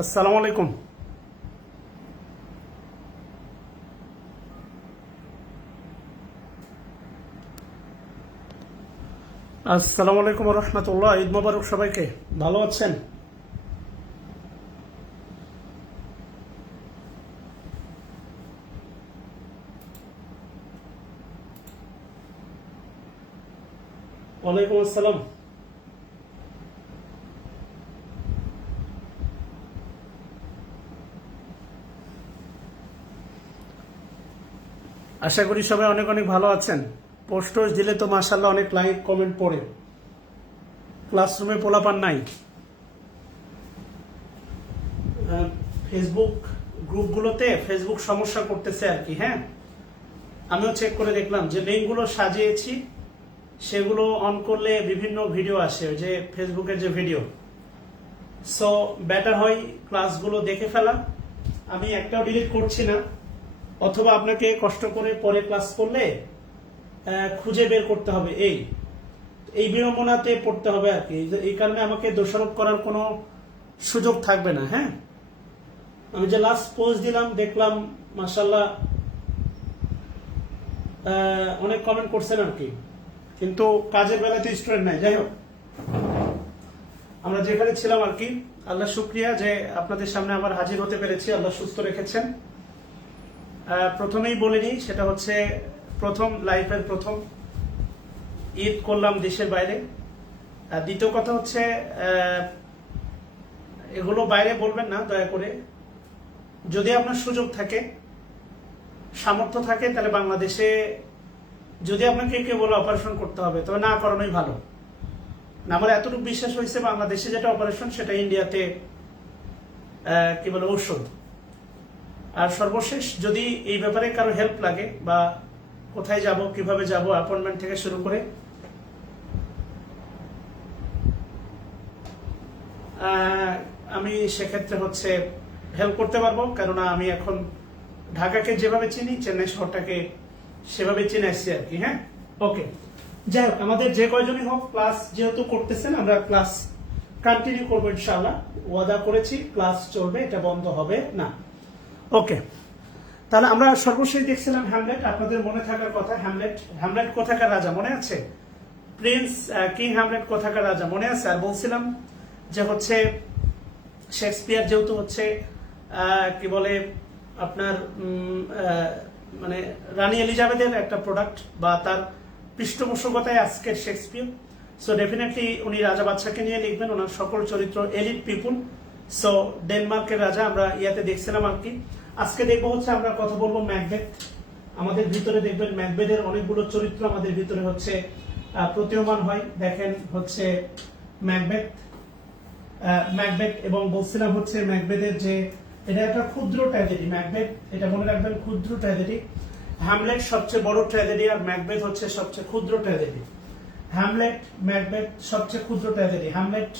আসসালামু আলাইকুম। আসসালামু আলাইকুম রহমতুল্লাহ। ঈদ মোবারক সবাইকে। ভালো আছেন? ওয়ালাইকুম আসসালাম। আশা করি সবাই অনেক অনেক ভালো আছেন। পোস্ট দিলে তো মাশাল্লাহ অনেক লাইক কমেন্ট পড়ে। ক্লাসরুমে পোলাপান নাই। ফেসবুক গ্রুপগুলোতে ফেসবুক সমস্যা করতেছে আর কি। হ্যাঁ, আমিও চেক করে দেখলাম যে লিঙ্কগুলো সাজিয়েছি, সেগুলো অন করলে বিভিন্ন ভিডিও আসে, ওই যে ফেসবুকের যে ভিডিও। সো বেটার হয় ক্লাসগুলো দেখে ফেলা। আমি একটাও ডিলিট করছি না, অথবা আপনাকে কষ্ট করে পরে ক্লাস করলে খুঁজে বের করতে হবে। এই বিড়ম্বনাতে পড়তে হবে আর কি। এই কারণে আমাকে দোষারোপ করার কোনো সুযোগ থাকবে না। হ্যাঁ, আমি যে লাস্ট পোস্ট দিলাম দেখলাম মাশাল্লাহ অনেক কমেন্ট করছেন আর কি, কিন্তু কাজের বেলাতে স্টুডেন্ট নাই। যাই হোক, আমরা যেখানে ছিলাম আর কি, আল্লাহ শুক্রিয়া যে আপনাদের সামনে আবার হাজির হতে পেরেছি। আল্লাহ সুস্থ রেখেছেন। প্রথমেই বলে নিই, সেটা হচ্ছে লাইফের প্রথম ঈদ করলাম দেশের বাইরে। দ্বিতীয় কথা হচ্ছে এগুলো বাইরে বলবেন না দয়া করে। যদি আপনার সুযোগ থাকে, সামর্থ্য থাকে, তাহলে বাংলাদেশে যদি আপনাকে কেউ বলে অপারেশন করতে হবে, তবে না করানোই ভালো। আমার এতটুকু বিশ্বাস হয়েছে, বাংলাদেশে যেটা অপারেশন সেটা ইন্ডিয়াতে কি বলে ঔষধ। আর সর্বশেষ যদি এই ব্যাপারে কারো হেল্প লাগে, বা কোথায় যাব, কিভাবে যাব, অ্যাপয়েন্টমেন্ট থেকে শুরু করে আমি সেক্ষেত্রে হচ্ছে হেল্প করতে পারবো। কেননা আমি এখন ঢাকাকে যেভাবে চিনি, চেন্নাই শহরটাকে সেভাবে চিনে আসছি আর কি। হ্যাঁ, ওকে। যাই হোক, আমাদের যে কয়জনই হোক ক্লাস যেহেতু করতেছেন, আমরা ক্লাস কন্টিনিউ করবো ইনশাআল্লাহ। ওয়াদা করেছি ক্লাস চলবে, এটা বন্ধ হবে না। ওকে, তাহলে আমরা সর্বশেষ দেখছিলাম হ্যামলেট। আপনাদের মনে থাকার কথা, হ্যামলেট কোথাকার রাজা মনে আছে? প্রিন্স কিং হ্যামলেট কোথাকার রাজা মনে আছে? আর বলছিলাম যে হচ্ছে শেক্সপিয়ার যেহেতু হচ্ছে কি বলে আপনার মানে রানী এলিজাবেথের একটা প্রোডাক্ট, বা তার পৃষ্ঠপোষকতায় আজকের শেক্সপিয়ার। সো ডেফিনেটলি উনি রাজা বাদশাকে নিয়ে লিখবেন, ওনার সকল চরিত্র এলিট পিপুল। সো ডেনমার্কের রাজা আমরা ইয়াতে দেখছিলাম আর কি। আজকে দেখবো হচ্ছে আমরা কথা বলবো ম্যাকবেথ। আমাদের ভিতরে দেখবেন ম্যাকবেথের অনেকগুলো চরিত্র আমাদের ভিতরে হচ্ছে প্রতীয়মান হয়। দেখেন হচ্ছে ম্যাকবেথ এবং বলছিলাম হচ্ছে ম্যাকবেথের যে এটা একটা ক্ষুদ্র ট্র্যাজেডি। ম্যাকবেথ, এটা মনে রাখবেন, ক্ষুদ্র ট্র্যাজেডি। হ্যামলেট সবচেয়ে বড় ট্র্যাজেডি, আর ম্যাকবেথ হচ্ছে সবচেয়ে ক্ষুদ্র ট্র্যাজেডি। হ্যামলেট, ম্যাকবেথ সবচেয়ে ক্ষুদ্র ট্র্যাজেডি। হ্যামলেট,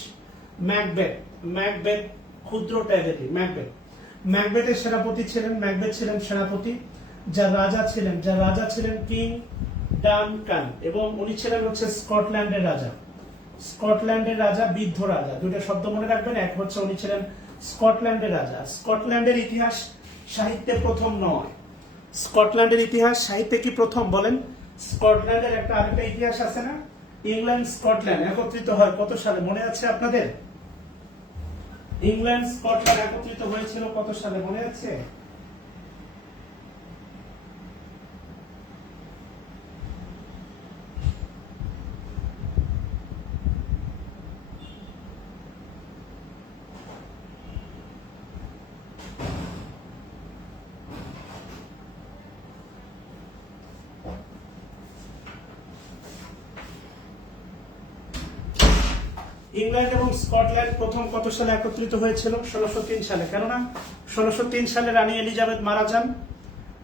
ম্যাকবেথ ক্ষুদ্র ট্র্যাজেডি। ম্যাকবেথের সেনাপতি ছিলেন, ম্যাকবেথ ছিলেন সেনাপতি। যার রাজা ছিলেন কিং ডানকান, এবং উনি ছিলেন হচ্ছে স্কটল্যান্ডের রাজা, বৃদ্ধ রাজা। দুইটা শব্দ মনে রাখবেন। এক হচ্ছে উনি ছিলেন স্কটল্যান্ডের রাজা। স্কটল্যান্ডের ইতিহাস সাহিত্যে প্রথম নয়। স্কটল্যান্ডের ইতিহাস সাহিত্যে কি প্রথম বলেন? স্কটল্যান্ডের আরেকটা ইতিহাস আছে না? ইংল্যান্ড স্কটল্যান্ড একত্রিত হয় কত সালে মনে আছে আপনাদের? ইংল্যান্ড স্কটল্যান্ড একত্রিত হয়েছিল কত সালে মনে আছে? ইংল্যান্ড এবং স্কটল্যান্ড প্রথম কত সালে একত্রিত হয়েছিল? 1603 সালে। কেননা 1603 সালে রানী এলিজাবেথ মারা যান।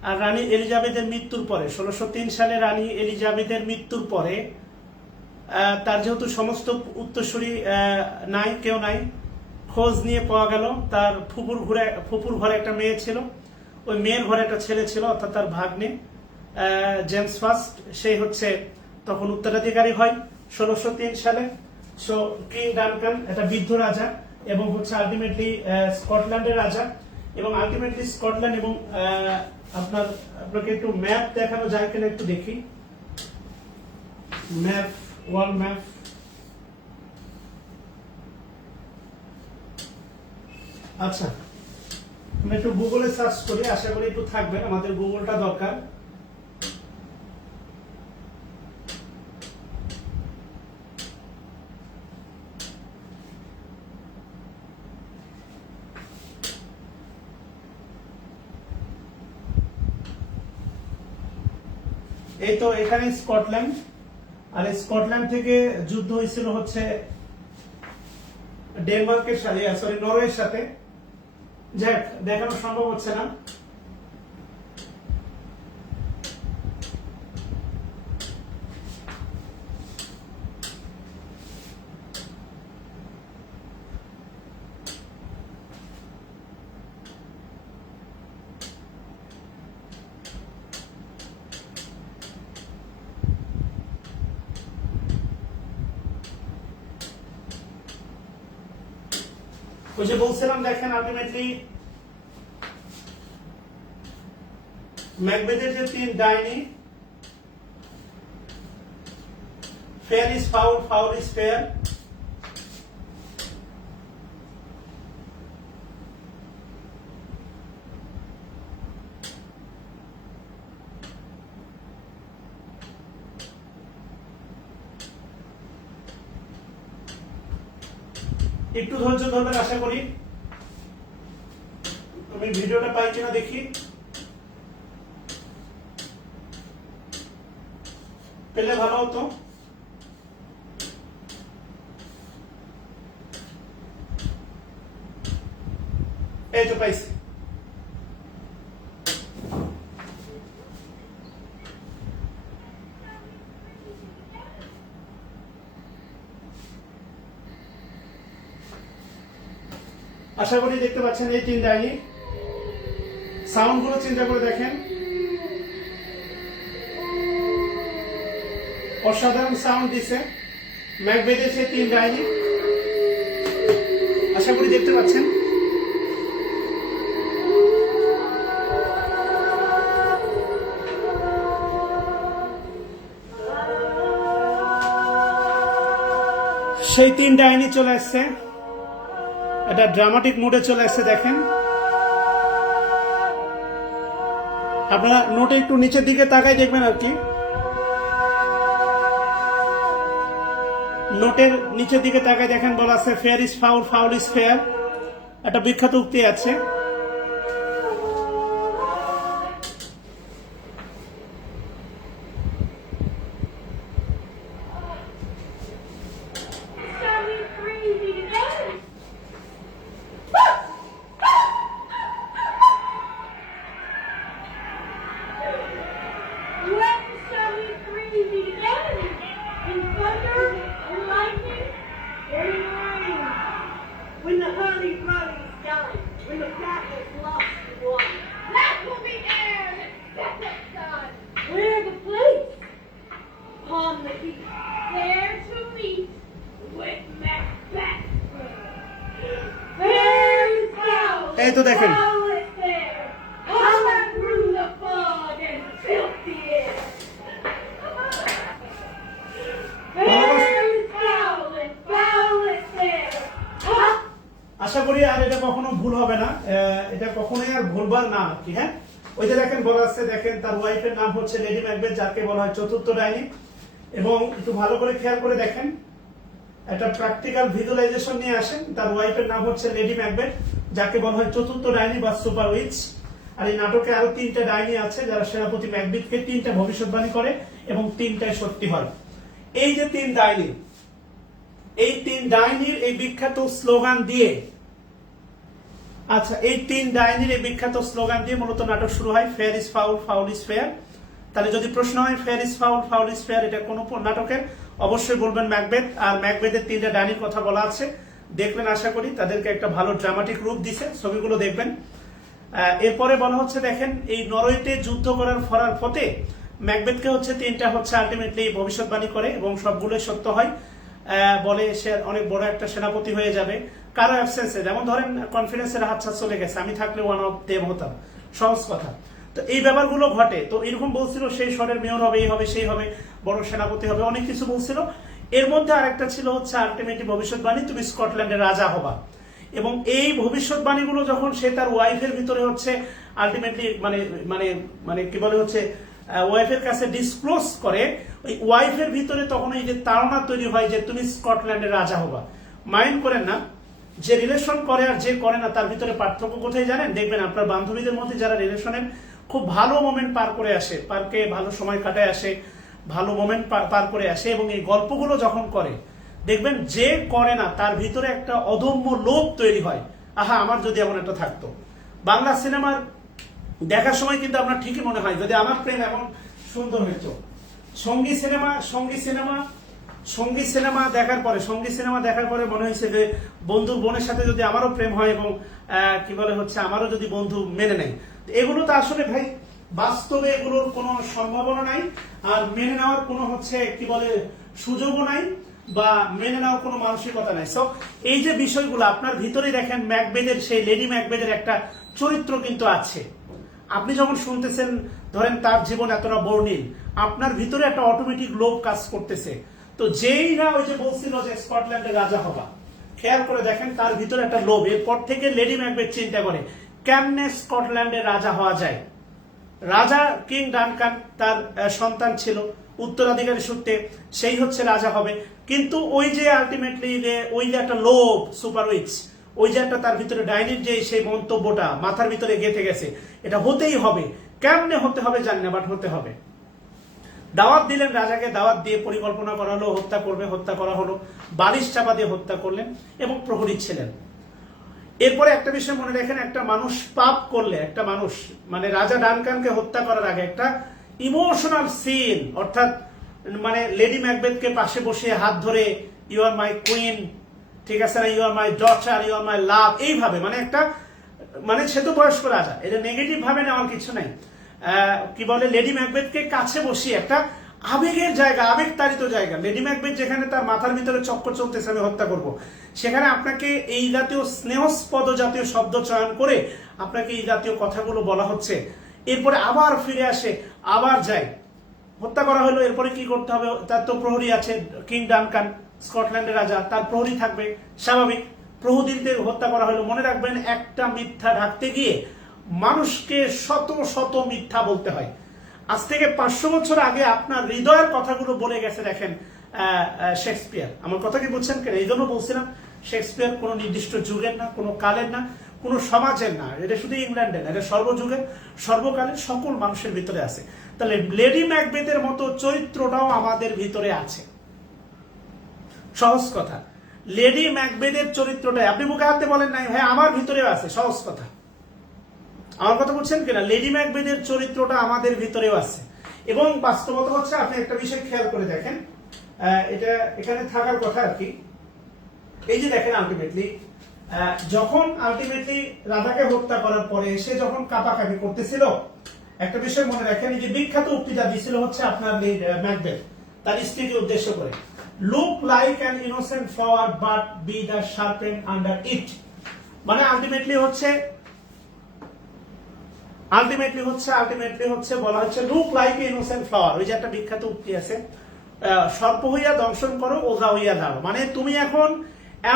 আর রানী এলিজাবেথের মৃত্যুর পরে, 1603 সালে রানী এলিজাবেথের মৃত্যুর পরে তার যেহেতু সমস্ত উত্তরসূরি কেউ নাই, খোঁজ নিয়ে পাওয়া গেল তার ফুপুর ঘরে একটা মেয়ে ছিল। ওই মেয়ের ঘরে একটা ছেলে ছিল, অর্থাৎ তার ভাগ্নে জেমস ফার্স্ট, সেই হচ্ছে তখন উত্তরাধিকারী হয় 1603 সালে। সো কিং ডানকান, এটা বৃদ্ধ রাজা, এবং হচ্ছে আলটিমেটলি স্কটল্যান্ডের রাজা, এবং আলটিমেটলি স্কটল্যান্ড এবং আপনাকে একটু ম্যাপ দেখানো যায় কিনা একটু দেখি। Map, world map. আচ্ছা, আমি একটু গুগলে সার্চ করি, আশা করি একটু থাকবে, আমাদের গুগলটা দরকার। এই তো এখানে স্কটল্যান্ড, আর স্কটল্যান্ড থেকে যুদ্ধ হয়েছিল হচ্ছে ডেনমার্কের সাথে, সরি নরওয়ের সাথে। যাক, দেখানো সম্ভব হচ্ছে না। ওই যে বলছিলাম, দেখেন আলটিমেটলি ম্যাকবেথের যে 3 ডাইনি, fair is foul, foul is fair. একটু ধৈর্য ধরবেন আশা করি। আমি ভিডিওটা পাই কিনা দেখি, পেলে ভালো হতো। এই তো পাইছি। আশা করি দেখতে পাচ্ছেন এই 3 ডাইনি। সাউন্ড গুলো চিন্তা করে দেখেন, অসাধারণ সাউন্ড দিছে ম্যাকবেথের সেই 3 ডাইনি। আশা করি দেখতে পাচ্ছেন। সেই 3 ডাইনি চলে আসছে, এটা ড্রামাটিক মুডে চলে আসছে। দেখেন আপনারা নোটে একটু নিচের দিকে তাকাই দেখবেন আর কি, নোটের নিচের দিকে তাকাই দেখেন বলা আছে fair is foul, foul is fair. একটা বিখ্যাত উক্তি আছে। When the hurly burly is done, when the battle is lost and won, that will be aired and set at sun. Where the place? Upon the heath, there to meet with Macbeth. There is foul, এই তো দেখেন, foul is there, holler through the fog and filthy air. There is foul and foul is there. আশা করি আর এটা কখনো ভুল হবে না, এটা কখনোই আর ভুলবার না আর কি। হ্যাঁ, ওই যে দেখেন বলা আছে, দেখেন তার ওয়াইফের নাম হচ্ছে লেডি ম্যাকবেথ, যাকে বলা হয় চতুর্থ ডাইনি। এবং একটু ভালো করে খেয়াল করে দেখেন, একটা প্র্যাকটিক্যাল ভিজুয়ালাইজেশন নিয়ে আসেন। তার ওয়াইফের নাম হচ্ছে লেডি ম্যাকবেথ, যাকে বলা হয় চতুর্থ ডাইনি বা সুপার উইচ। আর এই নাটকে আরো 3টা ডাইনি আছে যারা সেনাপতি ম্যাকবেথকে 3টা ভবিষ্যৎবাণী করে এবং 3টাই সত্যি হয়। এই যে 3 ডাইনি, এই 3 ডাইনির এই বিখ্যাত স্লোগান দিয়ে, আচ্ছা এই 3 ডাইনির এই বিখ্যাত স্লোগান দিয়ে মূলত নাটক শুরু হয়, fair is foul, foul is fair. তাহলে যদি প্রশ্ন হয় fair is foul, foul is fair এটা কোন নাটকের, অবশ্যই বলবেন ম্যাকবেথ। আর ম্যাকবেথের 3টা ডাইনির কথা বলা আছে, দেখলেন আশা করি, তাদেরকে একটা ভালো ড্রামাটিক রূপ দিছে, ছবিগুলো দেখবেন। এরপরে বলা হচ্ছে দেখেন, এই নরওয়েতে যুদ্ধ করার পথে ম্যাকবেথকে হচ্ছে 3টা হচ্ছে আলটিমেটলি ভবিষ্যৎবাণী করে এবং সবগুলো সত্য হয়। বলে সে অনেক বড় একটা সেনাপতি হয়ে যাবে, কারো অ্যাবসেন্সে, যেমন ধরেন কনফিডেন্সের হাতছা চলে গেছে, আমি থাকলে ওয়ান অফ দেম হতাম, সহজ কথা। তো এই ব্যাপারগুলো ঘটে। তো এরকম বলছিল সেই শহরের মেয়র হবে, এই হবে, সেই হবে, বড় সেনাপতি হবে, অনেক কিছু বলছিল। এর মধ্যে আরেকটা ছিল হচ্ছে আলটিমেটলি ভবিষ্যৎবাণী, তুমি স্কটল্যান্ডের রাজা হবা। এবং এই ভবিষ্যৎবাণীগুলো যখন সে তার ওয়াইফের ভিতরে হচ্ছে আলটিমেটলি মানে মানে মানে কি বলে হচ্ছে ওয়াইফের কাছে ডিসক্লোজ করে, ওই ওয়াইফের ভিতরে তখন এই যে তাড়না তৈরি হয় যে তুমি স্কটল্যান্ডের রাজা হবা। মাইন্ড করেন না, যে রিলেশন করে আর যে করে না তার ভিতরে পার্থক্য কোথায় জানেন? দেখবেন আপনার বান্ধবীদের মধ্যে যারা রিলেশনের খুব ভালো মোমেন্ট পার করে আসে, পার্কে ভালো সময় কাটায় আসে, ভালো মোমেন্ট পার করে আসে, এবং এই গল্পগুলো যখন করে দেখবেন যে করে না তার ভিতরে একটা অদম্য লোভ তৈরি হয়, আহা আমার যদি এমন একটা থাকতো। বাংলা সিনেমার দেখার সময় কিন্তু আপনার ঠিকই মনে হয় যদি আমার প্রেম এমন সুন্দর হইতো। সঙ্গী সিনেমা দেখার পরে মনে হয়েছে যে বন্ধুর বোনের সাথে যদি আমারও প্রেম হয়, এবং কি বলে হচ্ছে আমারও যদি বন্ধু মেনে নেয়। এগুলো তো আসলে ভাই বাস্তবে এগুলোর কোনো সম্ভাবনা নাই, আর মেনে নেওয়ার কোনো হচ্ছে কি বলে সুযোগও নাই, বা মেনে নেওয়ার কোনো মানসিকতা নাই। সো এই যে বিষয়গুলো আপনার ভিতরে দেখেন, ম্যাকবেথের সেই লেডি ম্যাকবেথের একটা চরিত্র কিন্তু আছে। আপনি যখন শুনতেছেন ধরেন তার জীবন এতটা বর্ণিল, আপনার ভিতরে একটা অটোমেটিক লোভ কাজ করতেছে। তো যেই না ওই যে বলছিল যে স্কটল্যান্ডের রাজা হবা, খেয়াল করে দেখেন তার ভিতরে একটা লোভ। এরপর থেকে লেডি ম্যাকবেথ চিন্তা করে কেমনে স্কটল্যান্ডের রাজা হওয়া যায়। রাজা কিং ডানকান তার সন্তান ছিল উত্তরাধিকারী সূত্রে, সেই হচ্ছে রাজা হবে। কিন্তু ওই যে আলটিমেটলি যে ওই যে একটা লোভ সুপার উইচ, ওই যে একটা তার ভিতরে ডাইনির যে সেই মন্তব্যটা মাথার ভিতরে গেঁথে গেছে, এটা হতেই হবে। কেমনে হতে হবে জানি না, বাট হতে হবে। দাওয়াত দিলেন রাজাকে, দাওয়াত দিয়ে পরিকল্পনা করা হলো, হত্যা করবে, হত্যা করা হলো, বালিশ চাপা দিয়ে হত্যা করলেন, এবং প্রহরী ছিলেন। এরপরে একটা বিষয় মনে রাখেন, একটা মানুষ পাপ করলে, একটা মানুষ মানে রাজা ডানকানকে হত্যা করার আগে একটা ইমোশনাল সিন, অর্থাৎ মানে লেডি ম্যাকবেথকে পাশে বসে হাত ধরে ইউ আর মাই কুইন, ঠিক আছে না, you are my daughter, you are my love, এইভাবে মানে একটা মানে সে তো বয়স্ক রাজা, এটা নেগেটিভ ভাবে নেওয়ার কিছু নাই। কি বলে লেডি ম্যাকবেথকে কাছে বসিয়ে একটা আবেগের জায়গা, আবেগ তাড়িত জায়গা। লেডি ম্যাকবেথ যেখানে তার মাথার ভিতরে চক্কর চলতেছে আমি হত্যা করব, সেখানে আপনাকে এই জাতীয় স্নেহস্পদ জাতীয় শব্দ চয়ন করে আপনাকে এই জাতীয় কথাগুলো বলা হচ্ছে। এরপরে আবার ফিরে আসে, আবার যায়, হত্যা করা হলো। এরপরে কি করতে হবে? তার তো প্রহরী আছে, কিং ডানকান স্কটল্যান্ডের রাজা, তার প্রহরী থাকবে স্বাভাবিক। প্রহরীদের হত্যা করা হলো। মনে রাখবেন একটা মিথ্যা ঢাকতে গিয়ে মানুষকে শত শত মিথ্যা বলতে হয়। আজ থেকে 500 বছর আগে আপনার হৃদয়ের কথাগুলো বলে গেছে দেখেন শেক্সপিয়ার। আমার কথা কি বুঝছেন কেন? এই জন্য বলছিলাম শেক্সপিয়ার কোনো নির্দিষ্ট যুগের না, কোনো কালের না, কোনো সমাজের না, এটা শুধু ইংল্যান্ডের না, এটা সর্বযুগের সর্বকালের সকল মানুষের ভিতরে আছে। তাহলে লেডি ম্যাকবেথের মতো চরিত্রটাও আমাদের ভিতরে আছে। সহজ কথা, লেডি ম্যাকবেথের চরিত্রটাই আপনি মুখে হাতে বলেন নাই ভাই আমার ভিতরেও আছে, সহজ কথা। আমার কথা বুঝছেন কিনা? লেডি ম্যাকবেথের চরিত্রটা আমাদের ভিতরেও আছে। এবং বাস্তবতা হচ্ছে আপনি একটা বিষয় খেয়াল করে দেখেন, এটা এখানে থাকার কথা আর কি। এই যে দেখেন আলটিমেটলি যখন আলটিমেটলি রাজাকে হত্যা করার পরে সে যখন কাঁপাকাঁপি করতেছিল, একটা বিষয় মনে রাখেন, এই যে বিখ্যাত উক্তিটা দিয়েছিল হচ্ছে আপনার ম্যাকবেথ তার স্ত্রীকে উদ্দেশ্য করে, look like an innocent flower but B the sharpen under ইট। মানে আলটিমেটলি হচ্ছে বলা হচ্ছে লুক লাইক ইনোসেন্ট ফ্লাওয়ার। ওই যে একটা বিখ্যাত উক্তি আছে, সর্প হইয়া দংশন করো, ওজা হইয়া দাঁড়ো। মানে তুমি এখন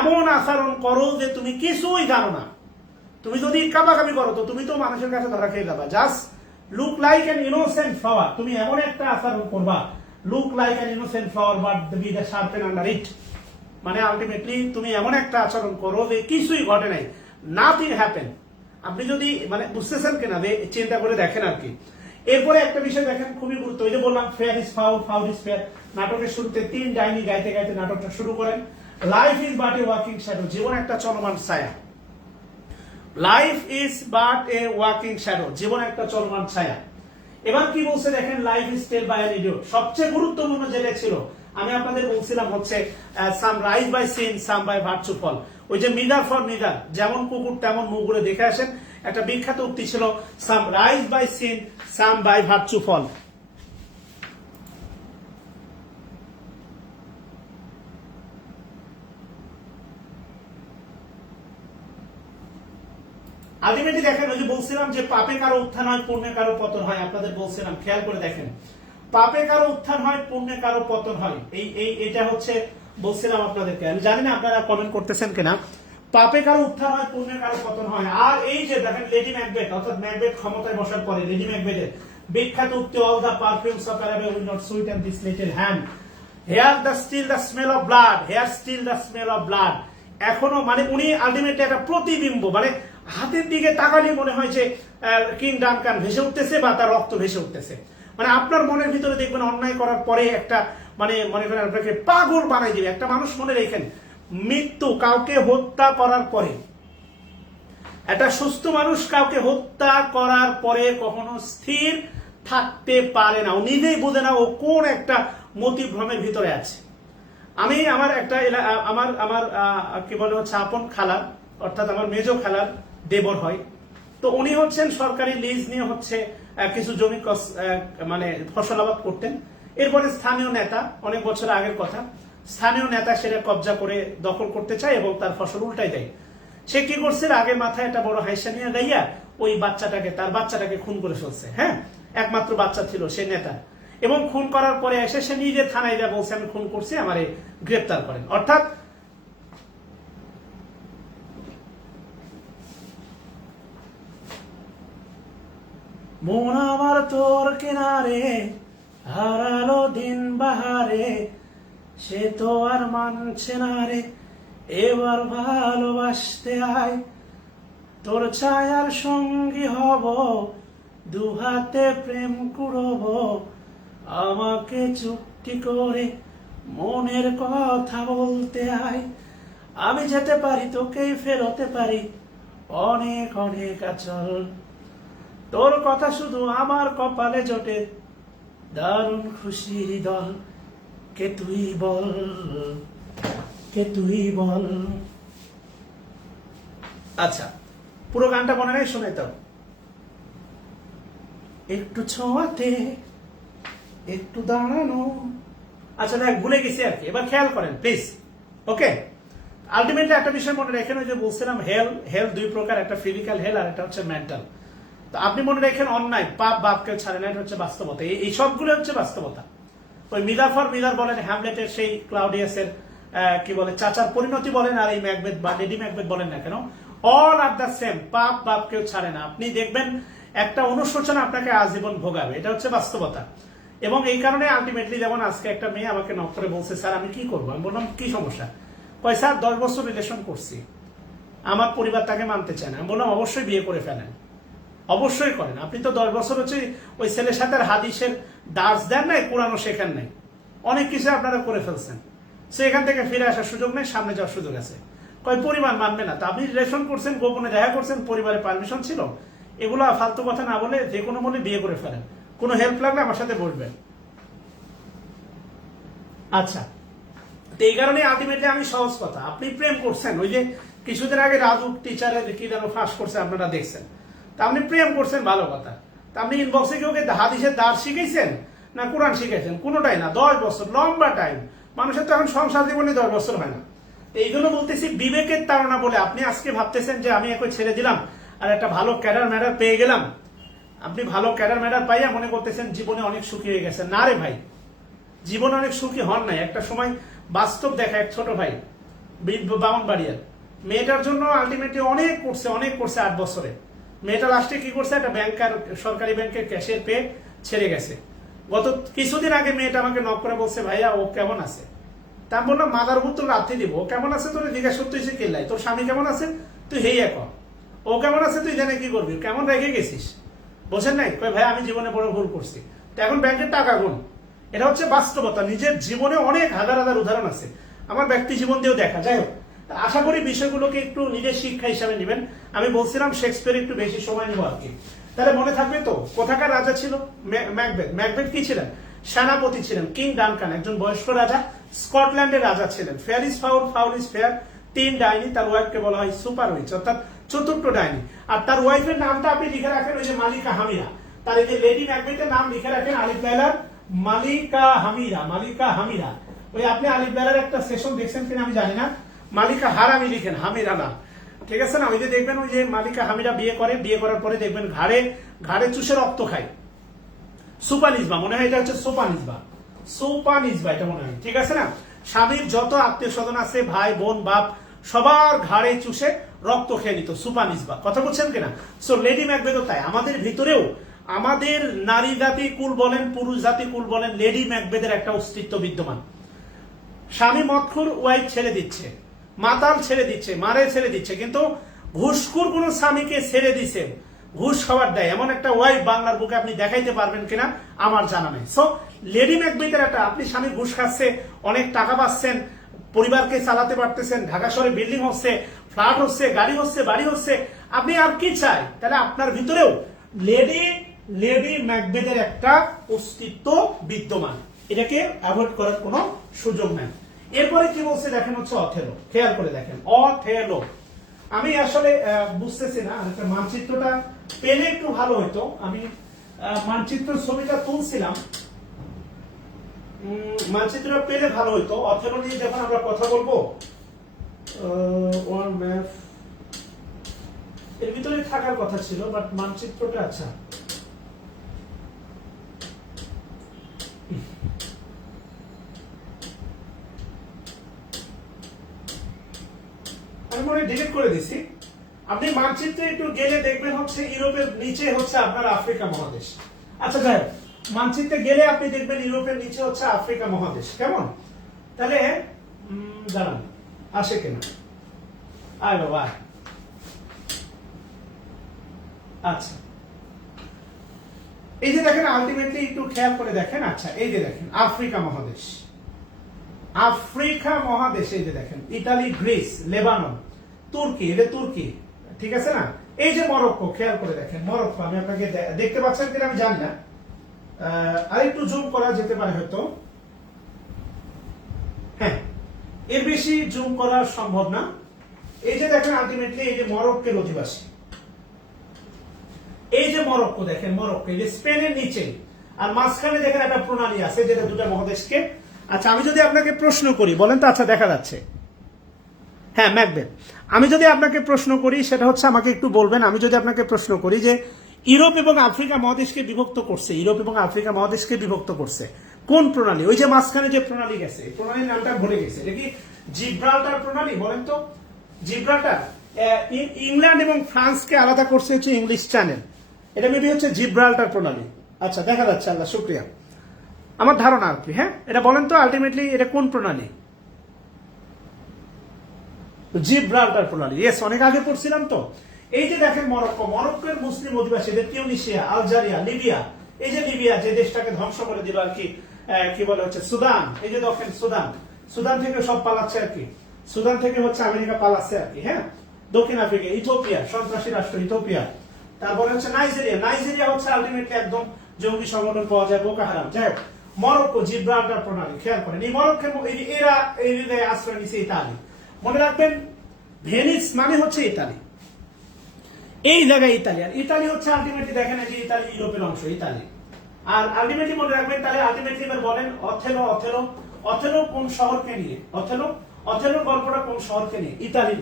এমন আচরণ করো যে তুমি কিছুই জানো না। তুমি যদি কাবাকাবি করো তো তুমি তো মানুষের কাছে ধরা খেয়ে যাবা। Just look like an innocent flower, তুমি এমন একটা আচরণ করবা, look like an innocent flower but B the sharpen under ইট। মানে আলটিমেটলি তুমি এমন একটা আচরণ করো যে কিছুই ঘটে নাই, নাথিং হ্যাপেন। আপনি যদি মানে বুঝতেছেন কিনা চিন্তা করে দেখেন আর কি। এরপরে একটা বিষয় দেখেন খুবই গুরুত্ব, ওই যে বললাম fair is foul, foul is fair. নাটকের শুরুতে 3 ডাইনি গাইতে গাইতে নাটকটা শুরু করেন। Life is but a walking shadow, জীবন একটা চলমান ছায়া। Life is but a walking shadow, জীবন একটা চলমান ছায়া। এবার কি বলছে দেখেন, life is tale by an idiot. সবচেয়ে গুরুত্বপূর্ণ যেটা ছিল আমি আপনাদের বলছিলাম হচ্ছে some rise by sin, some by virtue fall. ওই যে মিগার ফর মিগার, যেমন কুকুর তেমন মুগুরে দেখে আসেন, একটা বিখ্যাত উক্তি ছিল, some rise by sin, some by virtue fall. Ultimately দেখেন, ওই যে বলছিলাম যে পাপে কারো উত্থান হয়, পুণ্যে কারো পতন হয়, আপনাদের বলছিলাম, খেয়াল করে দেখেন, পাপে কারো উত্থান হয়, পুণ্যে কারো পতন হয়। এটা হচ্ছে বলছিলাম আপনাদেরকে। আমি জানি না আপনারা কমেন্ট করতেছেন কিনা। পাপে কারো উত্থান হয়, পুণ্যে কারো পতন হয়। আর এই যে দেখেন লেডি ম্যাকবেথ, অর্থাৎ ম্যাকবেথ ক্ষমতায় বসার পরে লেডি ম্যাকবেথের বিখ্যাত উক্তি, all the perfumes of Arabia will not sweeten this little hand, here the still the smell of blood, here still the smell of blood. এখনো মানে উনি আলটিমেটলি একটা প্রতিবিম্ব, মানে হাতের দিকে তাকালে মনে হয় যে কিং ডানকান ভেসে উঠতেছে বা তার রক্ত ভেসে উঠতেছে। মানে আপনার মনের ভিতরে দেখবেন অন্যায় করার পরে একটা মানে মনে করেন আপনাকে পাগল বানাই দিবে একটা মানুষ। মনে রেখেন, মৃত্যু কাউকে হত্যা করার পরে, একটা সুস্থ মানুষ কাউকে হত্যা করার পরে কখনো স্থির থাকতে পারে না। ও নিজেই বোঝে না ও কোন একটা মতিভ্রমের ভিতরে আছে। আমি আমার একটা আমার কি বলে হচ্ছে আপন খালার, অর্থাৎ আমার মেজো খালার দেবর হয়। তো উনি হচ্ছেন সরকারি লিজ নিয়ে হচ্ছে কিছু জমি মানে ফসলাবাদ করতেন। এরপরে স্থানীয় নেতা, অনেক বছর আগের কথা, স্থানীয় নেতা সেটা কবজা করে দখল করতে চায় এবং তার ফসল উল্টাই দেয়। সে কি করছে, আগে মাথায় একটা বড় হাইসা নিয়ে গাইয়া ওই তার বাচ্চাটাকে খুন করে ফেলছে। হ্যাঁ, একমাত্র বাচ্চা ছিল সে নেতা। এবং খুন করার পরে এসে সে নিজে থানায় যা বলছে আমি খুন করছি, আমারে গ্রেপ্তার করেন। অর্থাৎ মন আমার তোর কিনারে, হারালো দিন বাহারে, সে তো আর মানছে না রে, এবার ভালোবাসতে আয়, তোর ছায়ার সঙ্গী হব, দুহাতে প্রেম কুড়ব, আমাকে চুক্তি করে মনের কথা বলতে আয়, আমি যেতে পারি তোকেই ফেরোতে পারি, অনেক অনেক আচল, তোর কথা শুধু আমার কপালে জোটে, দারুণ খুশির দল, কে তুই বল, কে তুই বল। আচ্ছা, পুরো গানটা মনে নেই, শুনে তো। একটু ছোঁয়াতে, একটু দাঁড়ানো। আচ্ছা দেখ, ভুলে গেছি আর কি, এবার খেয়াল করেন প্লিজ। ওকে, আলটিমেটলি একটা বিষয় মনে রাখেন, ওই যে বলছিলাম হেল দুই প্রকার, একটা ফিজিক্যাল হেল আর একটা হচ্ছে মেন্টাল। তো আপনি মনে রাখেন, অন্যায় পাপ বাপকে ছাড়ে না, এটা হচ্ছে বাস্তবতা। এই সবগুলো হচ্ছে বাস্তবতা। ওই মিলার বলেন হ্যামলেটের সেই ক্লাউডিয়াসের কি বলে চাচার পরিণতি বলেন, আর এই ম্যাকবেথ বা লেডি ম্যাকবেথ বলেন না কেন, অল আর দ্য সেম, পাপ বাপকেও ছাড়ে না। আপনি দেখবেন একটা অনুশোচনা আপনাকে আজীবন ভোগাবে, এটা হচ্ছে বাস্তবতা। এবং এই কারণে আলটিমেটলি, যেমন আজকে একটা মেয়ে আমাকে নক করে বলছে, স্যার আমি কি করবো? আমি বললাম কি সমস্যা? কয় স্যার 10 বছর রিলেশন করছি, আমার পরিবার তাকে মানতে চায় না। আমি বললাম অবশ্যই বিয়ে করে ফেলেন, অবশ্যই করেন। আপনি তো 10 বছর হচ্ছে ওই ছেলের সাথে হাদিসের দাস দেন নাই, কোরআনও শেখান নাই, অনেক কিছু আপনারা করে ফেলছেন। সে এখান থেকে ফিরে আসার সুযোগ নেই, সামনে যাওয়ার সুযোগ আছে। কয় পরিবার মানবে না। তা আপনি রিলেশন করছেন, গোপনে দেখা করছেন, পরিবারের পারমিশন ছিল, এগুলো ফালতু কথা না বলে যে কোনো মনে বিয়ে করে ফেলেন। কোনো হেল্প লাগলে আমার সাথে বলবেন। আচ্ছা, তো এই কারণে আলটিমেটলি আমি সহজ কথা, আপনি প্রেম করছেন, ওই যে কিছুদিন আগে রাজু টিচারের কি যেন ফাঁস করছে আপনারা দেখছেন, তা আপনি প্রেম করছেন, ভালো কথা। তা আপনি ইনবক্সে কেউ হাদিসের দাঁড় শিখেছেন না কোরআন শিখেছেন? কোনোটাই না। 10 বছর লম্বা টাইম, মানুষের তো এখন সংসার জীবনে 10 বছর হয় না। এই জন্য বলতেছি, বিবেকের তাড়না বলে আপনি আজকে ভাবতেছেন যে আমি একই ছেড়ে দিলাম আর একটা ভালো ক্যাডার ম্যাডার পেয়ে গেলাম, আপনি ভালো ক্যাডার ম্যাডার পাইয়া মনে করতেছেন জীবনে অনেক সুখী হয়ে গেছেন। না রে ভাই, জীবনে অনেক সুখী হন নাই। একটা সময় বাস্তব দেখা, এক ছোট ভাই বামনবাড়িয়ার মেয়েটার জন্য আলটিমেটলি অনেক করছে 8 বছরে। মেয়েটা লাস্টে কি করছে, একটা ব্যাংকার, সরকারি ব্যাংকের ক্যাশিয়ার পেয়ে ছেড়ে গেছে। গত কিছুদিন আগে মেয়েটা আমাকে নক করে বলছে, ভাইয়া ও কেমন আছে? তা আমি বললাম মাদার উপর তোর রাত্রি দিব, ও কেমন আছে তোর জিজ্ঞাসা করতে হয়েছে কেল্লাই, তোর স্বামী কেমন আছে তুই হেই এক, ও কেমন আছে তুই জেনে কি করবি, কেমন রেখে গেছিস? বলছেন নাই? কই ভাই আমি জীবনে বড় ভুল করছি, তো এখন ব্যাংকের টাকা গুণ। এটা হচ্ছে বাস্তবতা। নিজের জীবনে অনেক হাজার উদাহরণ আছে, আমার ব্যক্তি জীবন দিয়েও দেখা। যাই হোক, আশা করি বিষয়গুলোকে একটু নিজের শিক্ষা হিসাবে নেবেন। আমি বলছিলাম শেক্সপিয়ার একটু বেশি সময় নেবো আর কি। তাহলে মনে থাকবে তো, কোথাকার রাজা ছিল ম্যাকবেথ? ম্যাকবেথ কি ছিলেন? সেনাপতি ছিলেন। কিং ডানকান একজন বয়স্ক রাজা, স্কটল্যান্ডের রাজা ছিলেন। Fair is foul, foul is fair. 3 ডাইনি, তার ওয়াইফকে বলা হয় সুপার উইচ, অর্থাৎ চতুর্থ ডাইনি। আর তার ওয়াইফের নামটা আপনি লিখে রাখেন ওই যে মালিকা হামিরা। তার এই যে লেডি ম্যাকবেথের নাম লিখে রাখেন আলিফ লাইলার মালিকা হামিরা। ওই আপনি আলিফ লাইলার একটা সেশন দেখছেন কিনা আমি জানি না, মালিকা হারামি লিখেন, হামিরা না, ঠিক আছে না? ওই যে দেখবেন ওই যে মালিকা হামিদা বিয়ে করার পরে দেখবেন ঘাড়ে চুষে রক্ত খায়, সুপানিজবা মনে হয়, এটা হচ্ছে সোপানিজবা এটা মনে হয়, ঠিক আছে না? স্বামীর যত আত্মীয় স্বজন আছে, ভাই বোন বাপ, সবার ঘাড়ে চুষে রক্ত খেয়ে নিত, সুপানিজবা। কথা বলছেন কিনা? সো লেডি ম্যাকবেথও তাই। আমাদের ভিতরেও, আমাদের নারী জাতি কুল বলেন, পুরুষ জাতি কুল বলেন, লেডি ম্যাকবেথের একটা অস্তিত্ব বিদ্যমান। স্বামী মদখোর, ওয়াইফ ছেড়ে দিচ্ছে, মাতাল ছেড়ে দিচ্ছে, মারে ছেড়ে দিচ্ছে, কিন্তু ঘুষখোর কোন স্বামীকে ছেড়ে দিছে, ঘুষ খাবার দেয় এমন একটা ওয়াইফ বাংলার বুকে আপনি দেখাইতে পারবেন কিনা আমার জানা নেই। সো লেডি ম্যাকবেথের একটা, আপনি স্বামী ঘুষ খাচ্ছে, অনেক টাকা পাচ্ছেন, পরিবারকে চালাতে পারতেছেন, ঢাকা শহরে বিল্ডিং হচ্ছে, ফ্ল্যাট হচ্ছে, গাড়ি হচ্ছে, বাড়ি হচ্ছে, আপনি আর কি চাই? তাহলে আপনার ভিতরেও লেডি ম্যাকবেথের একটা অস্তিত্ব বিদ্যমান, এটাকে অ্যাভয়েড করার কোনো সুযোগ নেই। এরপরে কি বলছে দেখেন, হচ্ছে অথেলো। খেয়াল করে দেখেন, অথেলো। আমি আসলে বুঝতেছি না, একটা মানচিত্রটা পেলে একটু ভালো হতো। আমি মানচিত্র ছবিটা তুলছিলাম, মানচিত্রটা পেলে ভালো হতো। অথেলো নিয়ে যখন আমরা কথা বলবো, ওয়ার্ল্ড ম্যাপ এর ভিতরে থাকার কথা ছিল, বাট মানচিত্রটা, আচ্ছা আমি মনে ডিলিট করে দিছি। আপনি মানচিত্রে একটু গেলে দেখবেন হচ্ছে ইউরোপের নিচে হচ্ছে আপনার আফ্রিকা মহাদেশ। আচ্ছা যাই হোক, মানচিত্রে গেলে আপনি দেখবেন ইউরোপের নিচে হচ্ছে আফ্রিকা মহাদেশ। কেমন? তাহলে দাঁড়ান, আসে কিনা? আয় বাবা, আচ্ছা এই যে দেখেন, আলটিমেটলি একটু খেয়াল করে দেখেন। আচ্ছা এই যে দেখেন আফ্রিকা মহাদেশ, এই যে দেখেন ইতালি, গ্রিস, লেবানন, তুর্কি, এটা তুর্কি, ঠিক আছে না? এই যে মরক্কো, খেয়াল করে দেখেন মরক্কো। আমি আপনাকে দেখতে পাচ্ছেন কিনা আমি জানি না, আরেকটু জুম করা যেতে পারে হয়তো, হ্যাঁ এর বেশি জুম করা সম্ভব না। এই যে দেখেন আলটিমেটলি এই যে মরক্কোর অধিবাসী, এই যে মরক্কো দেখেন, মরক্কো এই যে স্পেনের নিচে, আর মাঝখানে দেখেন একটা প্রণালী আছে যেটা দুটো মহাদেশকে। আচ্ছা আমি যদি আপনাকে প্রশ্ন করি, বলেন তো, আচ্ছা দেখা যাচ্ছে, হ্যাঁ ম্যাকবেথ। আমি যদি আপনাকে প্রশ্ন করি, সেটা হচ্ছে আমাকে একটু বলবেন, আমি যদি আপনাকে প্রশ্ন করি যে ইউরোপ এবং আফ্রিকা মহাদেশকে বিভক্ত করছে, ইউরোপ এবং আফ্রিকা মহাদেশকে বিভক্ত করছে কোন প্রণালী? ওই যে মাঝখানে যে প্রণালী গেছে, প্রণালীর নামটা ভুলে গেছে, এটা কি জিব্রাল্টার প্রণালী? বলেন তো, জিব্রাল্টার। ইংল্যান্ড এবং ফ্রান্সকে আলাদা করছে হচ্ছে ইংলিশ চ্যানেল, এটা মেবি হচ্ছে জিব্রাল্টার প্রণালী। আচ্ছা দেখা যাচ্ছে, আল্লাহ শুক্রিয়া, আমার ধারণা আর কি। হ্যাঁ এটা বলেন তো আলটিমেটলি এটা কোন প্রণালী? জিব্রাল্টার প্রণালী। ইয়েস, অনেক আগে পড়ছিলাম তো। এই যে দেখেন মরক্কো, মরক্কোর মুসলিম অধিবাসীদের, টিউনিসিয়া, আলজেরিয়া, লিবিয়া, এই যে লিবিয়া যে দেশটাকে ধ্বংস করে দিল আর কি, কি বলে হচ্ছে সুদান, এই যে দেখেন সুদান থেকে সব পালাচ্ছে আর কি, সুদান থেকে হচ্ছে আমেরিকা পালাচ্ছে আর কি। হ্যাঁ দক্ষিণ আফ্রিকা, ইথিওপিয়া, সন্ত্রাসী রাষ্ট্র ইথিওপিয়া, তারপরে হচ্ছে নাইজেরিয়া হচ্ছে আলটিমেটলি একদম জঙ্গি সংগঠন পাওয়া যায়, বোকো হারাম। যাই হোক, মরক্কো জিব্রাল্টার প্রণালী, খেয়াল করেন এই মরক্কোর এরা এই আশ্রয় নিচ্ছে ইতালি। মনে রাখবেন ভেনিস মানে হচ্ছে ইতালি, এই জায়গায় ইতালি, আর ইতালি হচ্ছে আলটিমেটলি দেখেন যে ইতালি ইউরোপের অংশ, ইতালি। আর আলটিমেটলি মনে রাখবেন, তাহলে আলটিমেটলি এবার বলেন অথেলো কোন শহরকে নিয়ে? অথেলোর গল্পটা কোন শহরকে নিয়ে? ইতালির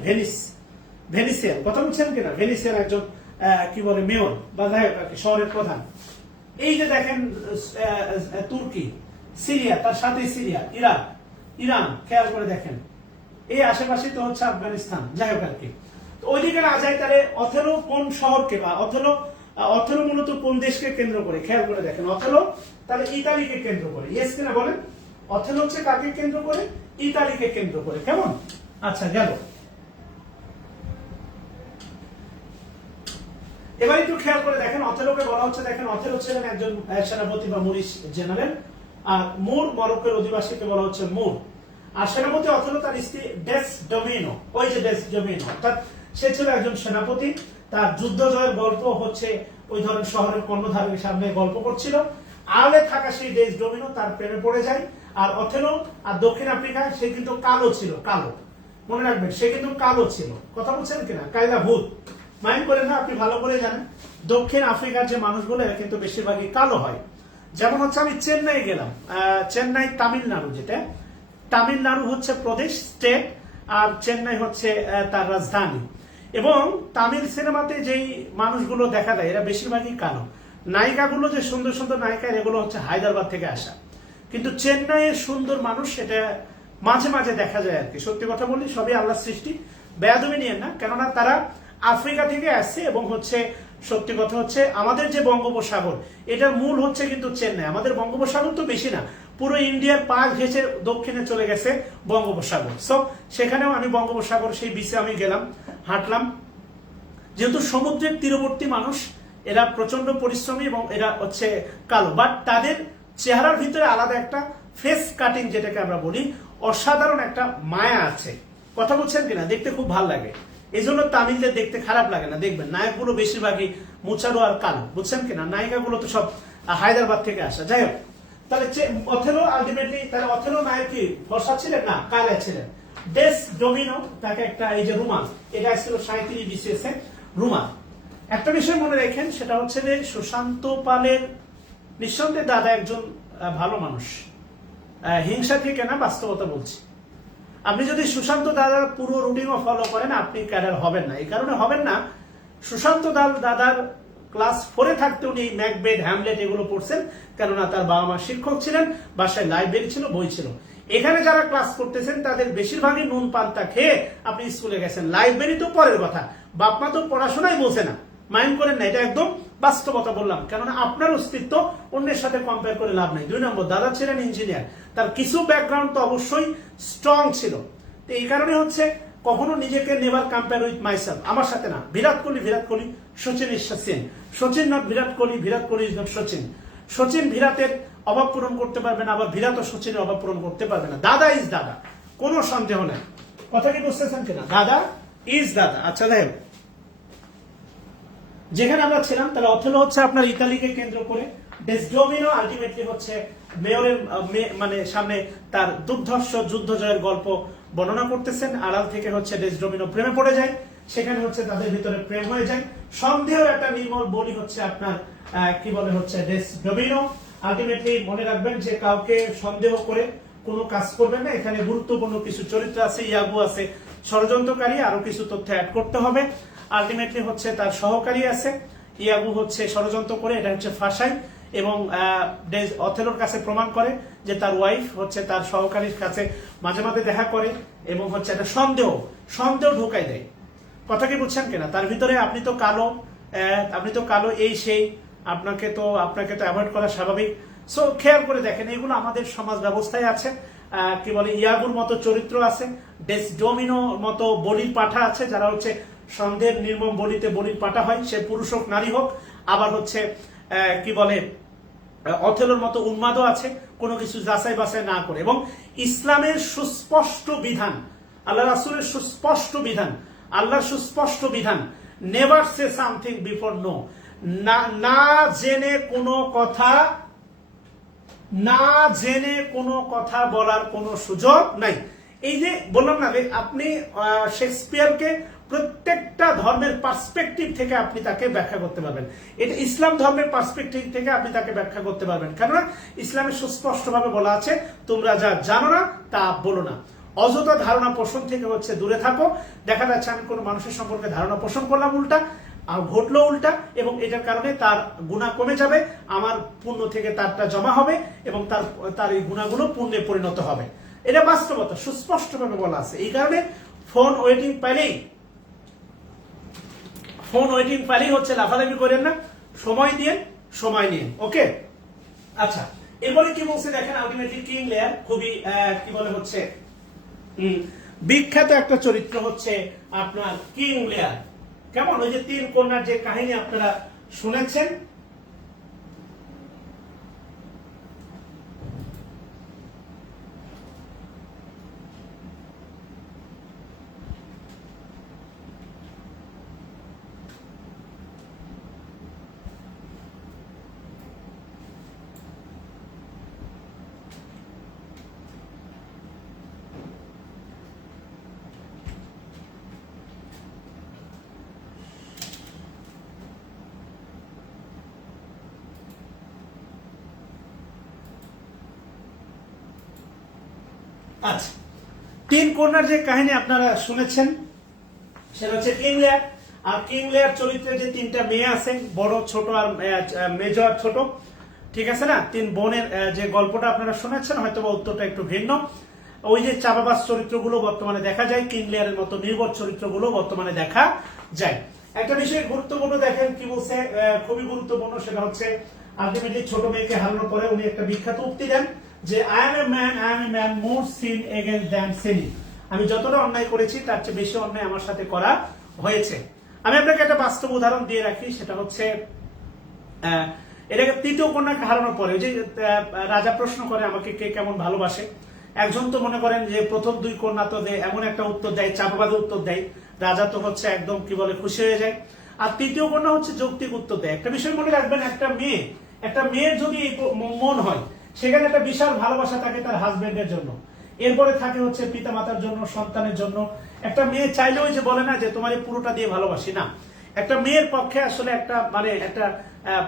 ভেনিসিয়ান। কথা বলছেন কিনা? ভেনিসিয়ান একজন কি বলে মেয়র বা শহরের প্রধান। এই যে দেখেন তুর্কি, সিরিয়া, তার সাথে সিরিয়া, ইরান, খেয়াল করে দেখেন এই আশেপাশে তো হচ্ছে আফগানিস্তান। যাই হোক আর কি, ওইদিকে না যায়, তাহলে অথেলো কোন শহরকে, বা অথেলো মূলত কোন দেশকে কেন্দ্র করে? খেয়াল করে দেখেন, অথেলো তাহলে ইতালিকে কেন্দ্র করে। ইয়েস কিনা বলেন? অথেলো হচ্ছে কাকে কেন্দ্র করে? ইতালিকে কেন্দ্র করে। কেমন? আচ্ছা গেল। এবার একটু খেয়াল করে দেখেন, অথেলোকে বলা হচ্ছে, দেখেন অথেলো ছিলেন একজন সেনাপতি বা মুরিশ জেনারেল, আর মুর মরক্কোর অধিবাসীকে বলা হচ্ছে মুর। আর সেনাপতি অথেলো তার স্ত্রী ডেসডেমোনো, ওই যে ডেসডেমোনো, অর্থাৎ সে ছিল একজন সেনাপতি। তার যুদ্ধ জয়ের গল্প হচ্ছে ওই ধরনের শহরের কর্ণধারের সামনে গল্প করছিল। আলে থাকা সেই ডেসডেমোনো তার প্রেমে পড়ে যায়। আর অথেলো আর দক্ষিণ আফ্রিকায় সে কিন্তু কালো ছিল, কালো, মনে রাখবেন সে কিন্তু কালো ছিল। কথা বলছেন কিনা? কায়দা ভূত মাইন্ড করেন না, আপনি ভালো করে জানেন দক্ষিণ আফ্রিকার যে মানুষগুলো এরা কিন্তু বেশিরভাগই কালো হয়। যেমন হচ্ছে আমি চেন্নাই গেলাম, চেন্নাই তামিলনাড়ু, যেটা তামিলনাড়ু হচ্ছে প্রদেশ, স্টেট, আর চেন্নাই হচ্ছে তার রাজধানী। এবং তামিল সিনেমাতে যেই মানুষগুলো দেখা যায় এরা বেশিরভাগই কালো। নায়িকাগুলো যে সুন্দর সুন্দর নায়িকা এগুলো হচ্ছে হায়দ্রাবাদ থেকে আসা, কিন্তু চেন্নাইয়ের সুন্দর মানুষ এটা মাঝে মাঝে দেখা যায় আর কি। সত্যি কথা বলি, সবই আল্লাহর সৃষ্টি, বেয়াদবি নিয়ে না, কেননা তারা আফ্রিকা থেকে আসছে এবং হচ্ছে সত্যি কথা হচ্ছে আমাদের যে বঙ্গোপসাগর এটার মূল হচ্ছে কিন্তু চেন্নাই। আমাদের বঙ্গোপসাগর তো বেশি না, পুরো ইন্ডিয়ার পাশ ঘেঁষে দক্ষিণে চলে গেছে বঙ্গোপসাগর। সো সেখানেও আমি বঙ্গোপসাগর সেই বিচে আমি গেলাম, হাঁটলাম। যেহেতু সমুদ্রের তীরবর্তী মানুষ, এরা প্রচন্ড পরিশ্রমী এবং এরা হচ্ছে কালো, বাট তাদের চেহারার ভিতরে আলাদা একটা ফেস কাটিং যেটাকে আমরা বলি, অসাধারণ একটা মায়া আছে। কথা বলছেন কিনা? দেখতে খুব ভালো লাগে, এই জন্য তামিলদের দেখতে খারাপ লাগে না। দেখবেন নায়কগুলো বেশিরভাগই মুচারো আর কালো, বুঝছেন কিনা? নায়িকাগুলো তো সব হায়দ্রাবাদ থেকে আসা। যাই হোক, তাহলে অথেলো আলটিমেটলি, তাহলে অথেলো নায়ক কি বর্ষা ছিলেন না, কালে ছিলেন। ডেস ডোমিনো তাকে একটা, এই যে রুমাল, এটা ছিল 37 BCS রুমাল। একটা বিষয় মনে রাখেন, সেটা হচ্ছে যে সুশান্ত পালের নিঃসন্দেহে দাদা একজন ভালো মানুষ, হিংসা থেকে না, বাস্তবতা বলছি। আপনি যদি সুশান্ত দাদার পুরো রুটিনও ফলো করেন আপনি ক্যাডার হবেন না। এই কারণে হবেন না, সুশান্ত দাদার ক্লাস 4-এ থাকতে উনি ম্যাকবেথ, হ্যামলেট এগুলো পড়ছেন, কেননা তার বাবা মা শিক্ষক ছিলেন, বাসায় লাইব্রেরি ছিল, বই ছিল। এখানে যারা ক্লাস করতেছেন তাদের বেশিরভাগই নুন পান্তা খেয়ে আপনি স্কুলে গেছেন। লাইব্রেরি তো পরের কথা, বাপ মা তো পড়াশোনাই বলছে না, মাইন্ড করেন না, এটা একদম বাস্তবতা বললাম, কেননা আপনার অস্তিত্ব অন্যের সাথে কম্পেয়ার করে লাভ নেই। 2 নম্বর, দাদা ছিলেন ইঞ্জিনিয়ার, তার কিছু ব্যাকগ্রাউন্ড তো অবশ্যই স্ট্রং ছিল। তো এই কারণে হচ্ছে কখনো নিজেকে নেভার কম্পেয়ার উইথ মাইসেলফ, আমার সাথে না। Virat Kohli, Sachin is Sachin, Sachin not Virat Kohli is not Sachin. Sachin বিরাটের অভাব পূরণ করতে পারবে না, আবার বিরাট ও সচিনের অভাব পূরণ করতে পারবে না। দাদা ইজ দাদা, কোনো সন্দেহ নেই। কথা কি বুঝতেছেন কিনা? দাদা ইজ দাদা। আচ্ছা দেখেন, যেখানে আমরা ছিলাম, তাহলে অথেলো হচ্ছে আপনার ইতালিকে কেন্দ্র করে, ডেসডোমিনো আলটিমেটলি হচ্ছে মেয়রের মানে সামনে তার দুর্ধর্ষ যুদ্ধ জয়ের গল্প বর্ণনা করতেছেন। আড়াল থেকে হচ্ছে ডেসডোমিনো প্রেমে পড়ে যায়, সেখানে হচ্ছে তাদের ভিতরে প্রেম হয়ে যায়। সন্দেহের একটা নির্মল বলি হচ্ছে আপনার কি বলে হচ্ছে ডেসডোমিনো। আলটিমেটলি মনে রাখবেন যে কাউকে সন্দেহ করে কোনো কাজ করবেন না। এখানে গুরুত্বপূর্ণ কিছু চরিত্র আছে, ইয়াগু আছে ষড়যন্ত্রকারী, আরো কিছু তথ্য অ্যাড করতে হবে। আলটিমেটলি হচ্ছে তার সহকারী আছে, ইয়াগু হচ্ছে ষড়যন্ত্র করে এটা হচ্ছে ফাঁসাই, এবং অথেলোর কাছে প্রমাণ করে যে তার ওয়াইফ হচ্ছে তার সহকারীর কাছে মাঝে মাঝে দেখা করে, এবং হচ্ছে একটা সন্দেহ ঢোকাই দেয়। কথা কি বুঝছেন কিনা? তার ভিতরে আপনি তো কালো এই সেই, আপনাকে তো অ্যাভয়েড করা স্বাভাবিক। সো খেয়াল করে দেখেন, এগুলো আমাদের সমাজ ব্যবস্থায় আছে। কি বলে, ইয়াগুর মতো চরিত্র আছে, ডেসডোমিনোর মতো বলির পাঠা আছে, যারা হচ্ছে সন্দেহের নির্মম বলিতে বলির পাঠা হয়, সে পুরুষ হোক নারী হোক। আবার হচ্ছে কি বলে, অথেলোর মতো উন্মাদও আছে, কোনো কিছু যাচাই বাছাই না করে। এবং ইসলামের সুস্পষ্ট বিধান, আল্লাহ রাসূলের সুস্পষ্ট বিধান, আল্লাহর সুস্পষ্ট বিধান, never say something before know. না জেনে কোনো কথা বলার কোনো সুযোগ নাই। এই যে বললাম না, আপনি শেক্সপিয়ারকে প্রত্যেকটা ধর্মের পার্সপেক্টিভ থেকে আপনি তাকে ব্যাখ্যা করতে পারবেন। এটা ইসলাম ধর্মের পার্সপেক্টিভ থেকে আপনি তাকে ব্যাখ্যা করতে পারবেন, কেননা ইসলামে সুস্পষ্টভাবে বলা আছে, তোমরা যা জানো না তা বলো না। অযথা ধারণা পোষণ থেকে হচ্ছে দূরে থাকো। দেখা যাচ্ছে আমি কোনো মানুষের সম্পর্কে ধারণা পোষণ করলাম উল্টা, আর ঘটলো উল্টা, এবং এটার কারণে তার গুনাহ কমে যাবে, আমার পুণ্য থেকে তারটা জমা হবে, এবং তার এই গুনাহগুলো পুণ্যে পরিণত হবে। এটা বাস্তবতা, সুস্পষ্টভাবে বলা আছে। এই কারণে ফোন ওয়েটিং পাইলেই হচ্ছে লাফালাফি করেন না, সময় নিয়ে। ওকে, আচ্ছা, এরপরে কি বলছে দেখেন, আলটিমেটলি কিং লেয়ার খুবই কি বলে হচ্ছে বিখ্যাত একটা চরিত্র হচ্ছে আপনার কিং লেয়ার। কেমন, ওই যে 3 কন্যার যে কাহিনী আপনারা শুনেছেন, আচ্ছা 3 কন্যার যে কাহিনী আপনারা শুনেছেন, সেটা হচ্ছে কিং লেয়ার। আর কিং লেয়ার চরিত্রে যে তিনটা মেয়ে আছে, বড়, ছোট আর মেজো আর ছোট, ঠিক আছে না, তিন বোনের যে গল্পটা আপনারা শুনেছেন, হয়তো বা উত্তরটা একটু ভিন্ন। ওই যে চাপাবাজ চরিত্রগুলো বর্তমানে দেখা যায়, কিং লেয়ারের মতো নির্বোধ চরিত্রগুলো বর্তমানে দেখা যায়। একটা বিষয় গুরুত্বপূর্ণ, দেখেন কি বলছে, খুবই গুরুত্বপূর্ণ, সেটা হচ্ছে আলটিমেটলি ছোট মেয়েকে হারানোর পরে উনি একটা বিখ্যাত উক্তি দেন যে I am a man more sin against than sinning. আমি যতটা অন্যায় করেছি তার চেয়ে বেশি অন্যায় আমার সাথে করা হয়েছে। আমি আপনাকে একটা বাস্তব উদাহরণ দিয়ে রাখি, সেটা হচ্ছে এটাকে তৃতীয় কন্যাকে হারানোর পরে যে রাজা প্রশ্ন করে আমাকে কে কেমন ভালোবাসে। একজন তো মনে করেন যে প্রথম দুই কন্যা তো এমন একটা উত্তর দেয়, চাপাবাদে উত্তর দেয়, রাজা তো হচ্ছে একদম কি বলে খুশি হয়ে যায়। আর তৃতীয় কন্যা হচ্ছে যৌক্তিক উত্তর দেয়। একটা বিষয় মনে রাখবেন, একটা মেয়ের যদি মন হয়, সেখানে একটা বিশাল ভালোবাসা থাকে তার হাজবেন্ডের জন্য, এরপরে থাকে হচ্ছে পিতা মাতার জন্য, সন্তানের জন্য। একটা মেয়ে চাইলেও যে বলে না যে তোমার পুরোটা দিয়ে ভালোবাসি, না। একটা মেয়ের পক্ষে আসলে একটা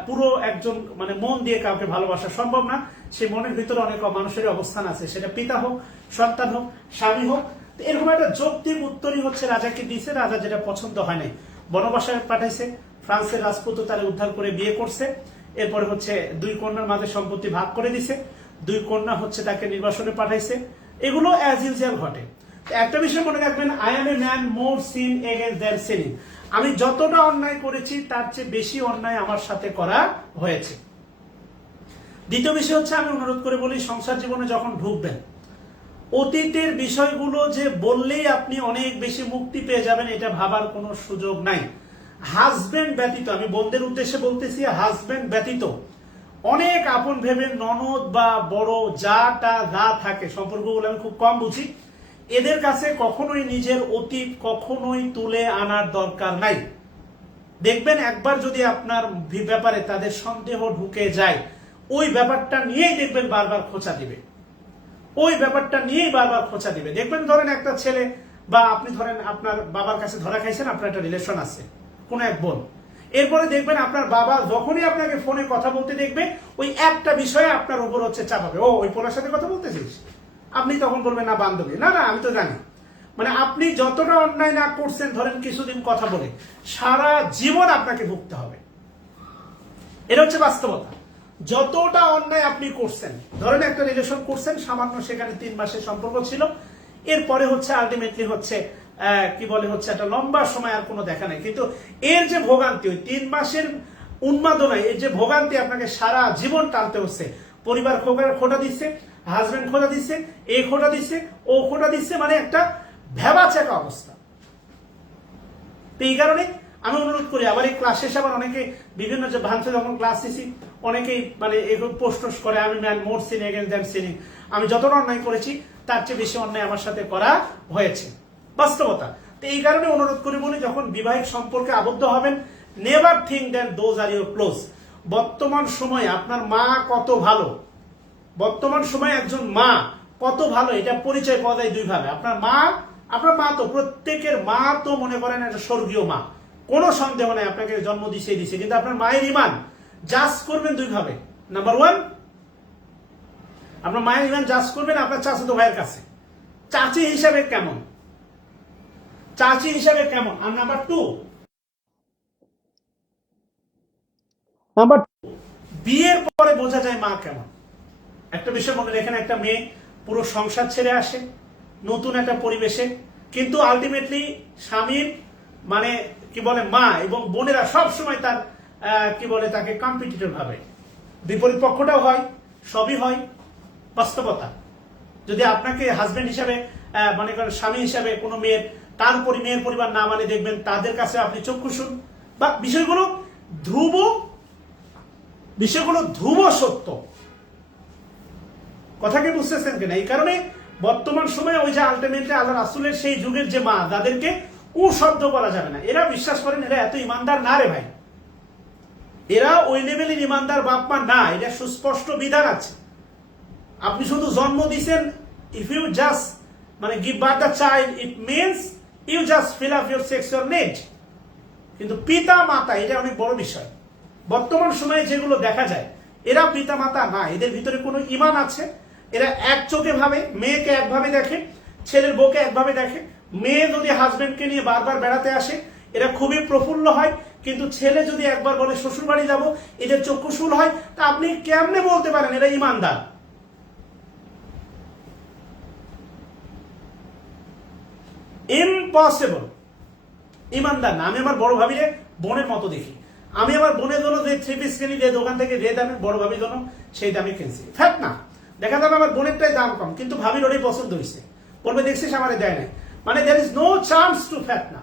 পুরো একজন মন দিয়ে কাউকে ভালোবাসা সম্ভব না। সে মনের ভিতরে অনেক মানুষের অবস্থান আছে, সেটা পিতা হোক, সন্তান হোক, স্বামী হোক। এরকম একটা যৌক্তিক উত্তরই হচ্ছে রাজাকে দিয়েছে। রাজা যেটা পছন্দ হয় নাই, বনবাসায় পাঠাইছে, ফ্রান্সের রাজপুত তারে উদ্ধার করে বিয়ে করছে। এরপরে হচ্ছে দুই কন্যার মাঝে সম্পত্তি ভাগ করে দিছে, দুই কন্যা হচ্ছে তাকে নির্বাসনে পাঠাইছে। এগুলো অ্যাজ ইউজুয়াল ঘটে। একটা বিষয় মনে রাখবেন, I am a man more sin against than sinning. আমি যতটা অন্যায় করেছি তার চেয়ে বেশি অন্যায় আমার সাথে করা হয়েছে। দ্বিতীয় বিষয় হচ্ছে, আমি অনুরোধ করে বলি, সংসার জীবনে যখন ঢুকবেন, অতীতের বিষয়গুলো যে বললেই আপনি অনেক বেশি মুক্তি পেয়ে যাবেন এটা ভাবার কোনো সুযোগ নাই। হাজবেন্ড ব্যতীত, আমি বোনদের উদ্দেশ্যে বলতেছি, হাজবেন্ড ব্যতীত অনেক আপন ভেবে ননদ বা বড় যা থাকে, সম্পর্কগুলো আমি খুব কম বুঝি, এদের কাছে কখনোই নিজের অতীত কখনোই তুলে আনার দরকার নাই। দেখবেন একবার যদি আপনার ব্যাপারে তাদের সন্দেহ ঢুকে যায়, ওই ব্যাপারটা নিয়েই দেখবেন বারবার খোঁচা দিবে, দেখবেন ধরেন একটা ছেলে বা আপনি ধরেন আপনার বাবার কাছে ধরা খাইছেন, আপনার একটা রিলেশন আছে কোন এক বোন, এরপরে দেখবেন আপনার বাবা যখনই আপনাকে ফোনে কথা বলতে দেখবে, ওই একটা বিষয়ে আপনার উপর হচ্ছে চাপাবে, ও ওই পোলার সাথে কথা বলতেছিস। আপনি তখন বলবেন না বান্ধবী, না আমি তো জানি। আপনি যতটা অন্যায় না করছেন, ধরেন কিছুদিন কথা বলে, সারা জীবন আপনাকে ভুগতে হবে। এটা হচ্ছে বাস্তবতা। যতটা অন্যায় আপনি করছেন, ধরেন একটা রিলেশন করছেন সামান্য, সেখানে 3 মাসের সম্পর্ক ছিল, এরপরে হচ্ছে আলটিমেটলি হচ্ছে একটা লম্বা সময় আর কোনো দেখা নাই, কিন্তু এর যে ভোগান্তি, ওই 3 মাসের উন্মাদনায় এর যে ভোগান্তি আপনাকে সারা জীবন টানতে হচ্ছে। পরিবার খোটা দিচ্ছে, হাজবেন্ড খোটা দিচ্ছে, এ খোটা দিচ্ছে, ও খোটা দিচ্ছে, একটা ভেবাচেকা অবস্থা। তো এই কারণে আমি অনুরোধ করি, আবার এই ক্লাস শেষে আবার অনেকে বিভিন্ন যে ভাঙছে, যখন ক্লাস দিছি অনেকেই এগুলো পোস্ট করে, আমি man more sin against than sinning. আমি যতটা অন্যায় করেছি তার চেয়ে বেশি অন্যায় আমার সাথে করা হয়েছে, বাস্তবতা। তো এই কারণে অনুরোধ করি বলি, যখন বিবাহিক সম্পর্কে আবদ্ধ হবেন, never think that those are your close. বর্তমান সময়ে আপনার মা কত ভালো, বর্তমান সময়ে একজন মা কত ভালো, এটা পরিচয় পাওয়া যায় দুই ভাবে। আপনার মা তো, প্রত্যেকের মা তো মনে করেন একটা স্বর্গীয় মা, কোনো সন্দেহ নাই, আপনাকে জন্ম দিছে, কিন্তু আপনার মায়ের ইমান জাজ করবেন দুই ভাবে। নাম্বার 1, আপনার মায়ের ইমান জাজ করবেন আপনার চাচাতো ভাইয়ের কাছে, চাচি হিসাবে কেমন। আর নাম্বার 2, বিয়ের পরে বোঝা যায় মা কেমন। একটা বিষয় মনে রেখেন, একটা মেয়ে পুরো সংসার ছেড়ে আসে নতুন একটা পরিবেশে, কিন্তু আলটিমেটলি স্বামীর মা এবং বোনেরা সব সময় তার তাকে কম্পিটিটর ভাবে। বিপরীত পক্ষটাও হয়, সবই হয়, বাস্তবতা। যদি আপনাকে হাজবেন্ড হিসাবে মনে করেন, স্বামী হিসাবে কোনো মেয়ের তার মেয়ের পরিবার না মানে, দেখবেন তাদের কাছে আপনি চক্ষুষুন, বা বিষয়গুলো ধ্রুব সত্য। কথা কি বুঝতেছেন কিনা? এই কারণে বর্তমান সময়ে ওই যে আলটিমেটলি আল্লাহ রাসূলের সেই যুগের যে মা, যাদেরকে শব্দ করা যাবে না, এরা বিশ্বাস করেন এরা এত ইমানদার না রে ভাই, এরা ওই লেভেলের ইমানদার বাপ মা না। এটা সুস্পষ্ট বিধান আছে। আপনি শুধু জন্ম দিয়েছেন, if you just give birth the child, it means you just fill up your sexual need. কিন্তু পিতা মাতা, এটা অনেক বড় বিষয়। বর্তমান সময়ে যেগুলো দেখা যায়, এরা পিতা মাতা না, এদের ভিতরে কোনো ইমান আছে। এরা এক চোখে ভাবে, মেয়েকে একভাবে দেখে, ছেলের বউকে একভাবে দেখে, মেয়ে যদি হাজবেন্ডকে নিয়ে বারবার বেড়াতে আসে এরা খুবই প্রফুল্ল হয়, কিন্তু ছেলে যদি একবার বলে শ্বশুর বাড়ি যাবো এদের চক্ষুশূল হয়। তা আপনি কেমনে বলতে পারেন এরা ইমানদার? ইম্পসিবল। ইমানদার না। আমি আমার বড় ভাবিরে বোনের মতো দেখি। আমি আমার বোনের জন্য যে থ্রি পিস কিনি, যে দোকান থেকে যে দামে, বড় ভাবির জন্য সেই দামে কিনছি। ফ্যাক্ট না, দেখা যাবে আমার বোনেরটাই দাম কম, কিন্তু ভাবির ওটাই পছন্দ হয়েছে, বলবে দেখছিস আমারে দেয় নাই। মানে there is no chance to fact না।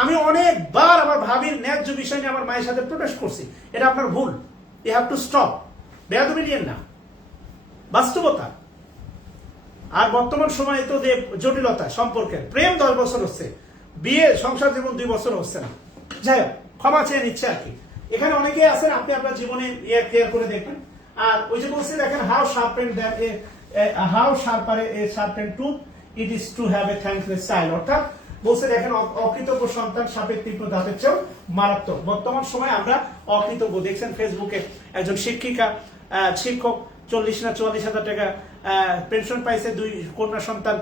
আমি অনেকবার আমার ভাবির ন্যায্য বিষয় নিয়ে আমার মায়ের সাথে প্রোটেস্ট করছি, এটা আপনার ভুল, ইউ হ্যাভ টু স্টপ। বেয়াদবি নিয়েন না, বাস্তবতা। আর বর্তমান সময়ে তো যে জটিলতা সম্পর্কের, প্রেম 10 বছর হচ্ছে, বিয়ে সংসার জীবন 2 বছর হচ্ছে না। যাই হোক, ক্ষমা চেয়ে নিচ্ছে আর কি। এখানে অনেকেই আছেন, আপনি আপনার জীবনে ক্লিয়ার করে দেখবেন। আর ওই যে বলছি দেখেন, how sharper A sharpen tooth, it is to have a thankless child. অর্থাৎ বলছে দেখেন, অকৃতজ্ঞ সন্তান সাপের তীক্ষ্ণ দাঁতের চেয়েও মারাত্মক। বর্তমান সময় আমরা অকৃতজ্ঞ। দেখছেন ফেসবুকে একজন শিক্ষক 40 না 44 হাজার টাকা পেনশন পাইছে, 2 কন্যা সন্তান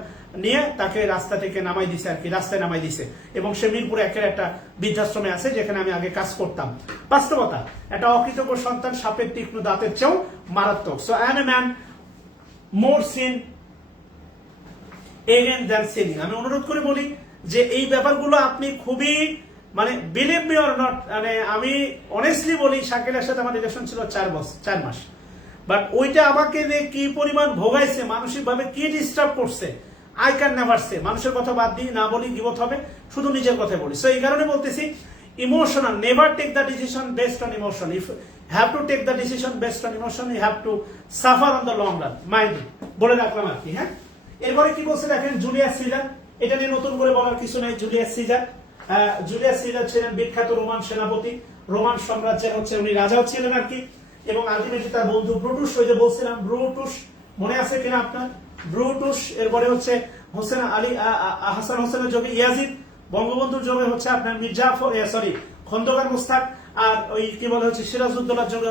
নিয়ে তাকে রাস্তা থেকে নামাই দিছে আর কি, রাস্তায় নামাই দিছে। এবং সে মিরপুরে একের একটা বৃদ্ধাশ্রমে আছে, যেখানে আমি আগে কাজ করতাম। বাস্তবতা, একটা অকৃতজ্ঞ সন্তান সাপের তীক্ষ্ণ দাঁতের চেয়েও মারাত্মক। So I am a man more sin again than sinning. আমি অনুরোধ করে বলি যে এই ব্যাপারগুলো আপনি খুবই, মানে বিলিভ মি অর নট, মানে আমি অনেস্টলি বলি, শাকিলের সাথে আমার রিলেশন ছিল 4 মাস। বাট ওইটা আমাকে কি পরিমাণ ভোগাইছে, মানসিক ভাবে কি ডিস্টার্ব করছে, আই ক্যান নেভার সে। মানুষের কথা বাদ দিয়ে না বলি, গিবত হবে, শুধু নিজের কথা বলি। সো এই কারণে বলতেছি, emotional, never take the decision based on emotion. If have to take the decision based on emotion, you have to suffer on the long run. Mind বলে রাখলাম আর কি। হ্যাঁ, এরপরে কি বলছে দেখেন, জুলিয়াস সিজার। এটা নিয়ে নতুন করে বলার কিছু নেই। জুলিয়াস সিজার ছিলেন বিখ্যাত রোমান সেনাপতি, রোমান সাম্রাজ্যের উনি রাজাও ছিলেন আর কি। এবং আলটিমেটলি তার বন্ধু ব্রুটুস, ওই যে বলছিলাম ব্রুটুস, মনে আছে কিনা আপনার? ব্রুটুস, এরপরে হোসেন আলী, হাসান হোসেনের যোগে ইয়াজিদ, বঙ্গবন্ধুর যোগে আপনার মির্জাফর, খন্দকার মোস্তাক, আর ওই কি বলে সিরাজউদ্দৌলার যোগে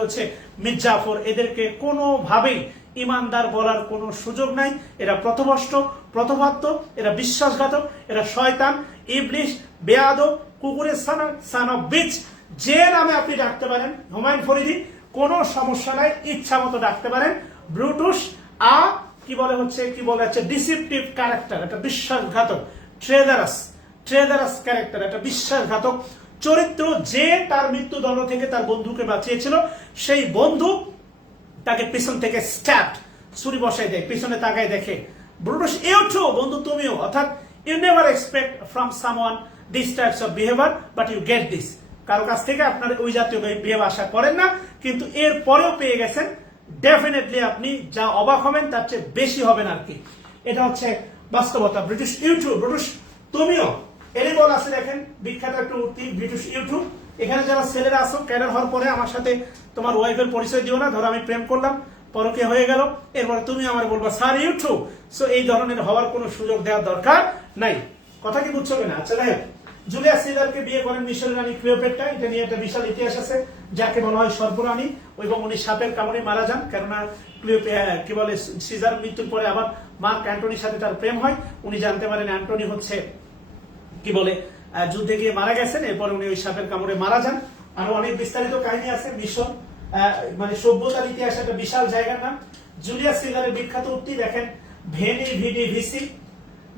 মির্জাফর। এদেরকে কোনোভাবেই ইমানদার বলার কোনো সুযোগ নাই। এরা প্রথভাত্য, এরা বিশ্বাসঘাতক, এরা শয়তান, ইবলিশ, বেয়াদব, কুকুরের সান অফ বিচ, যে নামে আপনি ডাকতে পারেন। হুমায়ুন ফরিদি, কোনো সমস্যা নাই, ইচ্ছা মতো ডাকতে পারেন। ব্রুটুস কি বলে ডিসিপটিভ ক্যারেক্টার, একটা বিশ্বাসঘাতক, ট্রেজারাস ক্যারেক্টার, একটা বিশ্বাসঘাতক চরিত্র। যে তার মৃত্যুদণ্ড থেকে তার বন্ধুকে বাঁচিয়েছিল, সেই বন্ধু তাকে পিছন থেকে স্ট্যাপ, ছুরি বসাই দেয়, পিছনে তাকায় দেখে। ব্রুটুস, ইউ টু, বন্ধু তুমিও। অর্থাৎ you never expect from someone this types of behaviour, but you get this. কারো কাছ থেকে আপনার ওই জাতীয় বিহেভিয়ার আশা করেন না, কিন্তু এর পরেও পেয়ে গেছেন। ডেফিনেটলি আপনি যা অবাক হবেন তার চেয়ে বেশি হবেন আর কি। এটা বাস্তবতা। ব্রিটিশ ইউটিউব, ব্রিটিশ তুমিও। এরই বল আছে দেখেন, বিখ্যাত একটা উক্তি, ব্রিটিশ ইউটিউব। এখানে যারা ছেলেরা আসো, ক্যাডার হওয়ার পরে আমার সাথে তোমার ওয়াইফের পরিচয় দিও না। ধরো আমি প্রেম করলাম, পরকে হয়ে গেল, এরপরে তুমি আমার বলবা স্যার ইউটিউব। সো এই ধরনের হওয়ার কোনো সুযোগ দেওয়ার দরকার নাই। কথা কি বুঝছো কিনা? আচ্ছা, যাই হোক, জুলিয়াস সিজারকে বিয়ে করেন মিশরের রানী ক্লিওপেট্রা। এটা নিয়ে একটা বিশাল ইতিহাস আছে, যাকে বলা হয় সর্বরানী। এবং উনি সাপের কামড়ে মারা যান, কেননা সিজার মৃত্যুর পরে আবার মার্ক অ্যান্টনির সাথে তার প্রেম হয়। উনি জানতে পারেন অ্যান্টনি যুদ্ধে গিয়ে মারা গেছেন, এরপর উনি ওই সাপের কামড়ে মারা যান। আরো অনেক বিস্তারিত কাহিনী আছে। মিশর সভ্যতার ইতিহাসে একটা বিশাল জায়গার নাম। জুলিয়াস সিজারের বিখ্যাত উক্তি দেখেন, ভেনি ভিডি ভিসি।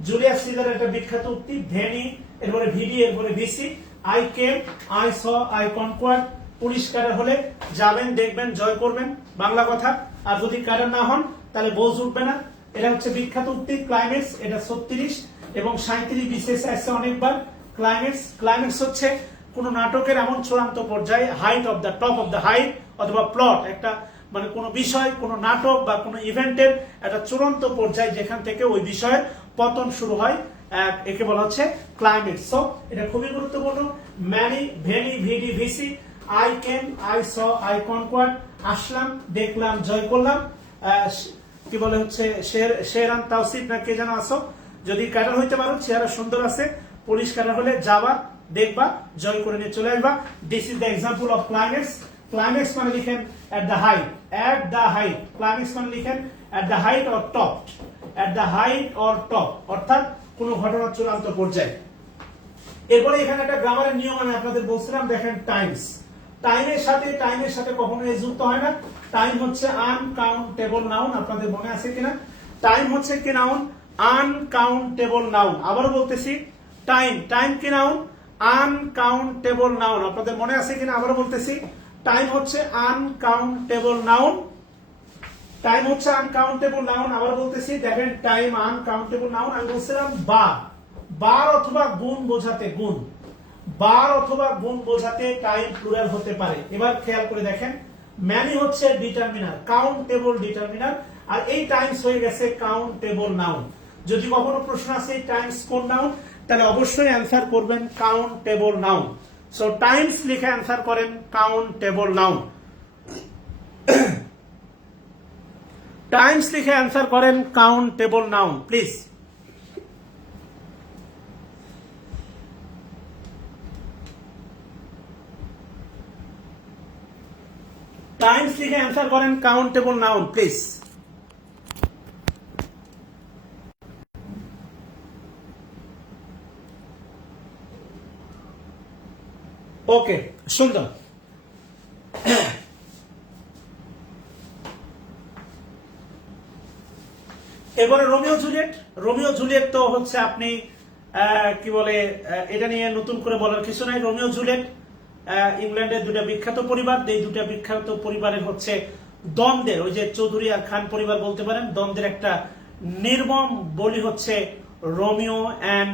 জুলিয়াস সিজারের একটা বিখ্যাত উক্তি, ভেনি, এরপরে ভিডি, এরপরে VC. I came, I saw, I conquered. Police cadre হলে যাবেন, দেখবেন, জয় করবেন, বাংলা কথা। আর যদি ক্যাডার না হন তাহলে বোঝ উঠবে না। এটা বিখ্যাত উক্তি। ক্লাইম্যাক্স, এটা 36 এবং 37 বিশেষ আসছে অনেকবার। ক্লাইম্যাক্স কোন নাটকের এমন চূড়ান্ত পর্যায়ে, height of the top of the height, অথবা প্লট, একটা কোন বিষয়, কোন নাটক বা কোন ইভেন্টের একটা চূড়ান্ত পর্যায়ে, যেখান থেকে ওই বিষয়ের পতন শুরু হয়, একে বলা ক্লাইম্যাক্স। সো এটা খুবই গুরুত্বপূর্ণ। ভেনি ভিডি ভিসি। I came, I saw, I conquered. আসলাম, দেখলাম, জয় করলাম। কি বলে শেরান তাওসিফ না কে যেন আসো। যদি ক্যাডার হইতে পারো, চেহারা সুন্দর আছে, পুলিশ ক্যাডার হলে যাবা, দেখবা, জয় করে নিয়ে চলে আসবা। This is the example of climax. Climax মানে লিখেন at the height, at the height. Climax মানে লিখেন at the height or top, at the height or top. অর্থাৎ কোনো ঘটনার চূড়ান্ত পর্যায়ে। এরপরে এখানে একটা গ্রামারের নিয়ম আমি আপনাদের বলছিলাম, দেখেন টাইমস, টাইমের সাথে কখনো এ যুক্ত হয় না। টাইম হচ্ছে আনকাউন্টেবল নাউন, আপনাদের মনে আছে কিনা? টাইম হচ্ছে কি নাউন? Uncountable noun. আবারও বলতেছি, টাইম কি নাউন? Uncountable noun. আপনাদের মনে আছে কিনা? আবারও বলতেছি, টাইম হচ্ছে আনকাউন্টেবল নাউন। টাইম হচ্ছে আনকাউন্টেবল নাউন। আবার বলতেছি, দেখেন টাইম আনকাউন্টেবল নাউন। আমি বলছিলাম বার অথবা গুণ বোঝাতে, বার অথবা গুণ বোঝাতে টাইম প্লুরাল হতে পারে। এবার খেয়াল করে দেখেন, ম্যানি হচ্ছে ডিটারমিনার, কাউন্টেবল ডিটারমিনার, আর এই টাইমস হয়ে গেছে কাউন্টেবল নাউন। যদি কখনো প্রশ্ন আসে টাইমস কোন নাউন, তাহলে অবশ্যই অ্যান্সার করবেন কাউন্টেবল নাউন। সো টাইমস লিখে অ্যান্সার করেন কাউন্টেবল নাউন। টাইমস লিখে অ্যান্সার করেন কাউন্টেবল নাউন প্লিজ। টাইমস লিখে অ্যান্সার করেন কাউন্টেবল নাউন প্লিজ। ওকে, সুন্দর। এবারে রোমিও জুলিয়েট তো হচ্ছে আপনি কি বলে, এটা নিয়ে নতুন করে বলার কিছু নাই। রোমিও জুলিয়েট ইংল্যান্ডের দুটা বিখ্যাত পরিবার, এই দুটা বিখ্যাত পরিবারের হচ্ছে দ্বন্দ্বের, ওই যে চৌধুরী আর খান পরিবার বলতে পারেন, দ্বন্দ্বের একটা নির্মম বলি হচ্ছে রোমিও অ্যান্ড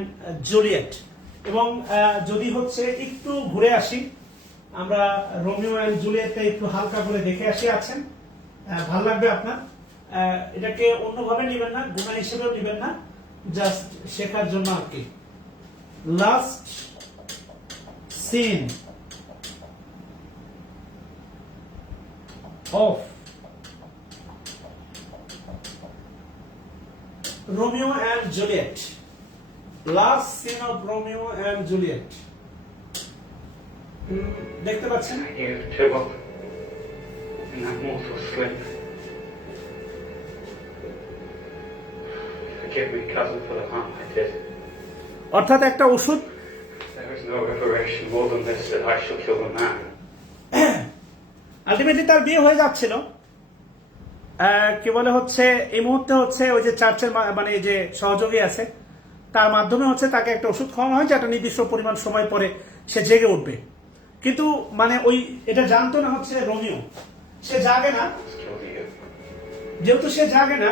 জুলিয়েট। এবং যদি হচ্ছে একটু ঘুরে আসি, আমরা রোমিও অ্যান্ড জুলিয়েটটা একটু হালকা করে দেখে আসি, আছেন, ভাল লাগবে আপনার। এটাকে অন্যভাবে নেবেন না, গুণা হিসেবেও নেবেন না, জাস্ট শেখার জন্য আর কি। Last scene of Romeo and Juliet, last scene of Romeo and Juliet দেখতে পাচ্ছেন? অর্থাৎ একটা ওষুধ, আলটিমেটলি তার বিয়ে হয়ে যাচ্ছিল, কি বলে হচ্ছে এই মুহূর্তে হচ্ছে ওই যে চার্চের মানে যে সহযোগী আছে তার মাধ্যমে হচ্ছে তাকে একটা ওষুধ খাওয়ানো হয়, যে একটা নির্দিষ্ট পরিমাণ সময় পরে সে জেগে উঠবে। কিন্তু মানে ওই এটা জানতো না হচ্ছে রোমিও, সে জাগে না, যেহেতু সে জাগে না,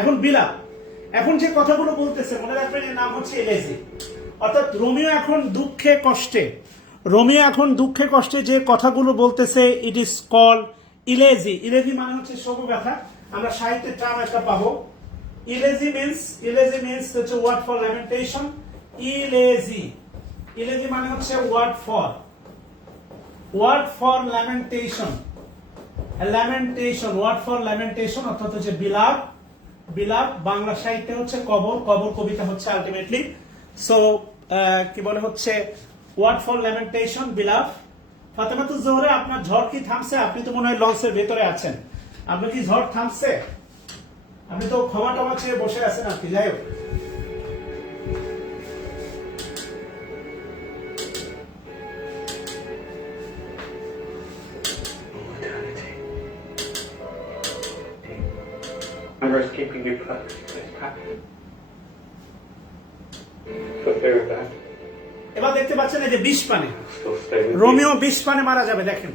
এখন বিলাপ, এখন যে কথাগুলো বলতেছে মনে রাখবেন এর নাম হচ্ছে এলেজি। অর্থাৎ রোমিও এখন দুঃখে কষ্টে যে কথাগুলো বলতেছে, ইট ইজ কল্ড ইলেজি। ইলেজি মানে হচ্ছে শোকগাথা, আমরা সাহিত্যের টার্ম একটা পাবো। ইলেজি মিন্স হচ্ছে ওয়ার্ড ফর ল্যামেন্টেশন। ইলেজি মানে হচ্ছে word for lamentation, word for lamentation অর্থাৎ হচ্ছে বিলাপ। বাংলা সাহিত্যে হচ্ছে কবর কবিতা হচ্ছে আলটিমেটলি। সো কি বলে হচ্ছে ওয়ার্ড ফর ল্যামেন্টেশন, বিলাপ। ফাতেমাতুজ জোহরা, আপনার ঝড় কি থামছে? আপনি তো মনে হয় লঞ্চের ভেতরে আছেন, আপনার কি ঝড় থামছে? আপনি তো ক্ষমা টমা চেয়ে বসে আছেন আর কি। যাই হোক, keeping you place happy. For fear of that. এবার দেখতে পাচ্ছেন এই যে বিষ পানে, রোমিও বিষ পানে মারা যাবে। দেখেন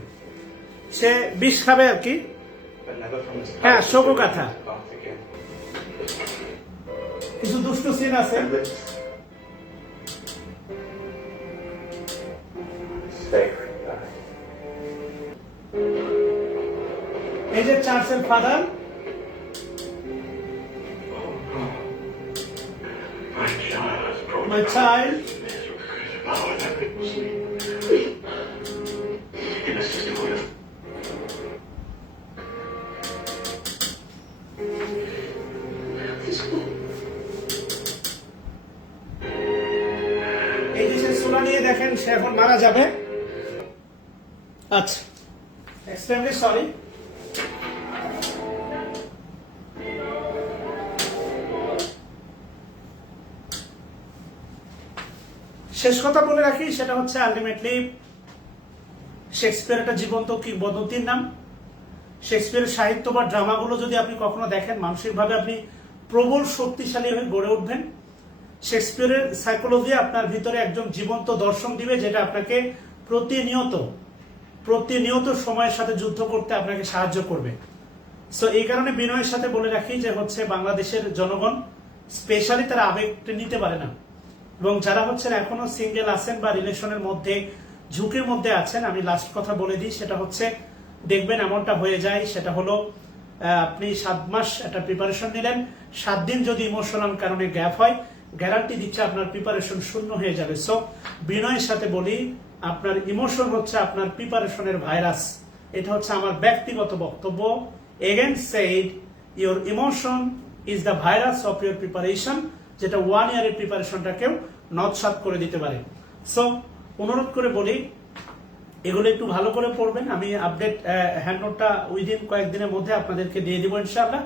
সে বিষ খাবে আর কি। হ্যাঁ, শোকগাথা, কিছু দুষ্ট সিন আছে। এই যে চার্লসের ফাদার, my child, এই যে সুরা নিয়ে দেখেন সে এখন মারা যাবে। আচ্ছা, এক্সট্রিমলি সরি। শেষ কথা বলে রাখি, সেটা হচ্ছে আলটিমেটলি শেক্সপিয়ার একটা জীবন্ত কিংবদন্তির নাম। শেক্সপিয়ারের সাহিত্য বা ড্রামাগুলো যদি আপনি কখনো দেখেন, মানসিকভাবে আপনি প্রবল শক্তিশালী হয়ে গড়ে উঠবেন। শেক্সপিয়ারের সাইকোলজি আপনার ভিতরে একজন জীবন্ত দর্শন দিবে, যেটা আপনাকে প্রতিনিয়ত সময়ের সাথে যুদ্ধ করতে আপনাকে সাহায্য করবে। সো এই কারণে বিনয়ের সাথে বলে রাখি যে হচ্ছে বাংলাদেশের জনগণ স্পেশালি তারা আবেগটা নিতে পারে না, এবং যারা হচ্ছেন এখনো সিঙ্গেল আছেন বা রিলেশনের মধ্যে ঝুঁকির মধ্যে আছেন, আমি লাস্ট কথা বলে দিই, সেটা হচ্ছে দেখবেন এমনটা হয়ে যায়, সেটা হলো আপনি 7 মাস একটা প্রিপারেশন নিলেন, 7 দিন যদি ইমোশনাল কারণে গ্যাপ হয়, গ্যারান্টি দিচ্ছে আপনার প্রিপারেশন শূন্য হয়ে যাবে। সো বিনয়ের সাথে বলি, আপনার ইমোশন হচ্ছে আপনার প্রিপারেশনের ভাইরাস। এটা হচ্ছে আমার ব্যক্তিগত বক্তব্য। Again said, your emotion is the virus of your preparation, যেটা 1 ইয়ারের প্রিপারেশনটাকেও নৎসাৎ করে দিতে পারে। সো অনুরোধ করে বলি, এগুলো একটু ভালো করে পড়বেন। আমি আপডেট হ্যান্ডনোটটা উইদিন কয়েকদিনের মধ্যে আপনাদেরকে দিয়ে দিব ইনশাআল্লাহ।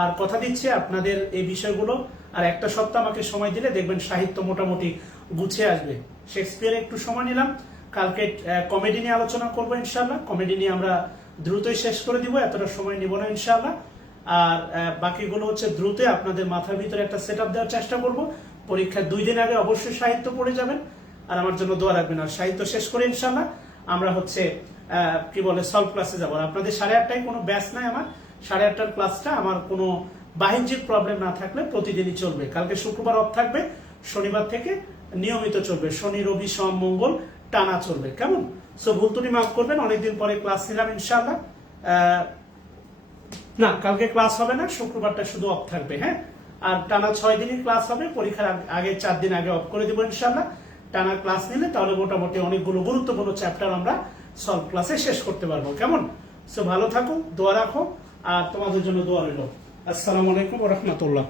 আর কথা দিচ্ছি আপনাদের এই বিষয়গুলো আর একটা সপ্তাহ আমাকে সময় দিলে দেখবেন সাহিত্য মোটামুটি গুছিয়ে আসবে। শেক্সপিয়ারে একটু সময় নিলাম, কালকে কমেডি নিয়ে আলোচনা করবো ইনশাআল্লাহ। কমেডি নিয়ে আমরা দ্রুতই শেষ করে দিব, এতটা সময় নিব না ইনশাআল্লাহ। আর বাকিগুলো হচ্ছে দ্রুত আপনাদের মাথার ভিতরে একটা সেট আপ দেওয়ার চেষ্টা করব। পরীক্ষার 2 দিন আগে অবশ্যই সাহিত্য পড়ে যাবেন, আর আমার জন্য দোয়া রাখবেন। আর সাহিত্য শেষ করে ইনশাআল্লাহ আমরা হচ্ছে কি বলে সলভ ক্লাসে যাবো। আপনাদের 8:30টায় কোনো ব্যাচ নাই আমার, 8:30টার ক্লাসটা আমার কোনো বাহ্যিক প্রবলেম না থাকলে প্রতিদিনই চলবে। কালকে শুক্রবার অফ থাকবে, শনিবার থেকে নিয়মিত চলবে, শনি রবি সোম মঙ্গল টানা চলবে, কেমন? সো ভুল ত্রুটি মাফ করবেন, অনেকদিন পরে ক্লাস নিলাম ইনশাআল্লাহ। না, কালকে ক্লাস হবে না, শুক্রবারটা শুধু অফ থাকবে, হ্যাঁ। আর টানা 6 দিনই ক্লাস হবে, পরীক্ষার আগে 4 দিন আগে অফ করে দেবো ইনশাআল্লাহ। টানা ক্লাস নিলে তাহলে মোটামুটি অনেকগুলো গুরুত্বপূর্ণ চ্যাপ্টার আমরা সলভ ক্লাসে শেষ করতে পারবো, কেমন? সো ভালো থাকো, দোয়া রাখো, আর তোমাদের জন্য দোয়া রইল। আসসালামু আলাইকুম ওয়া রাহমাতুল্লাহ।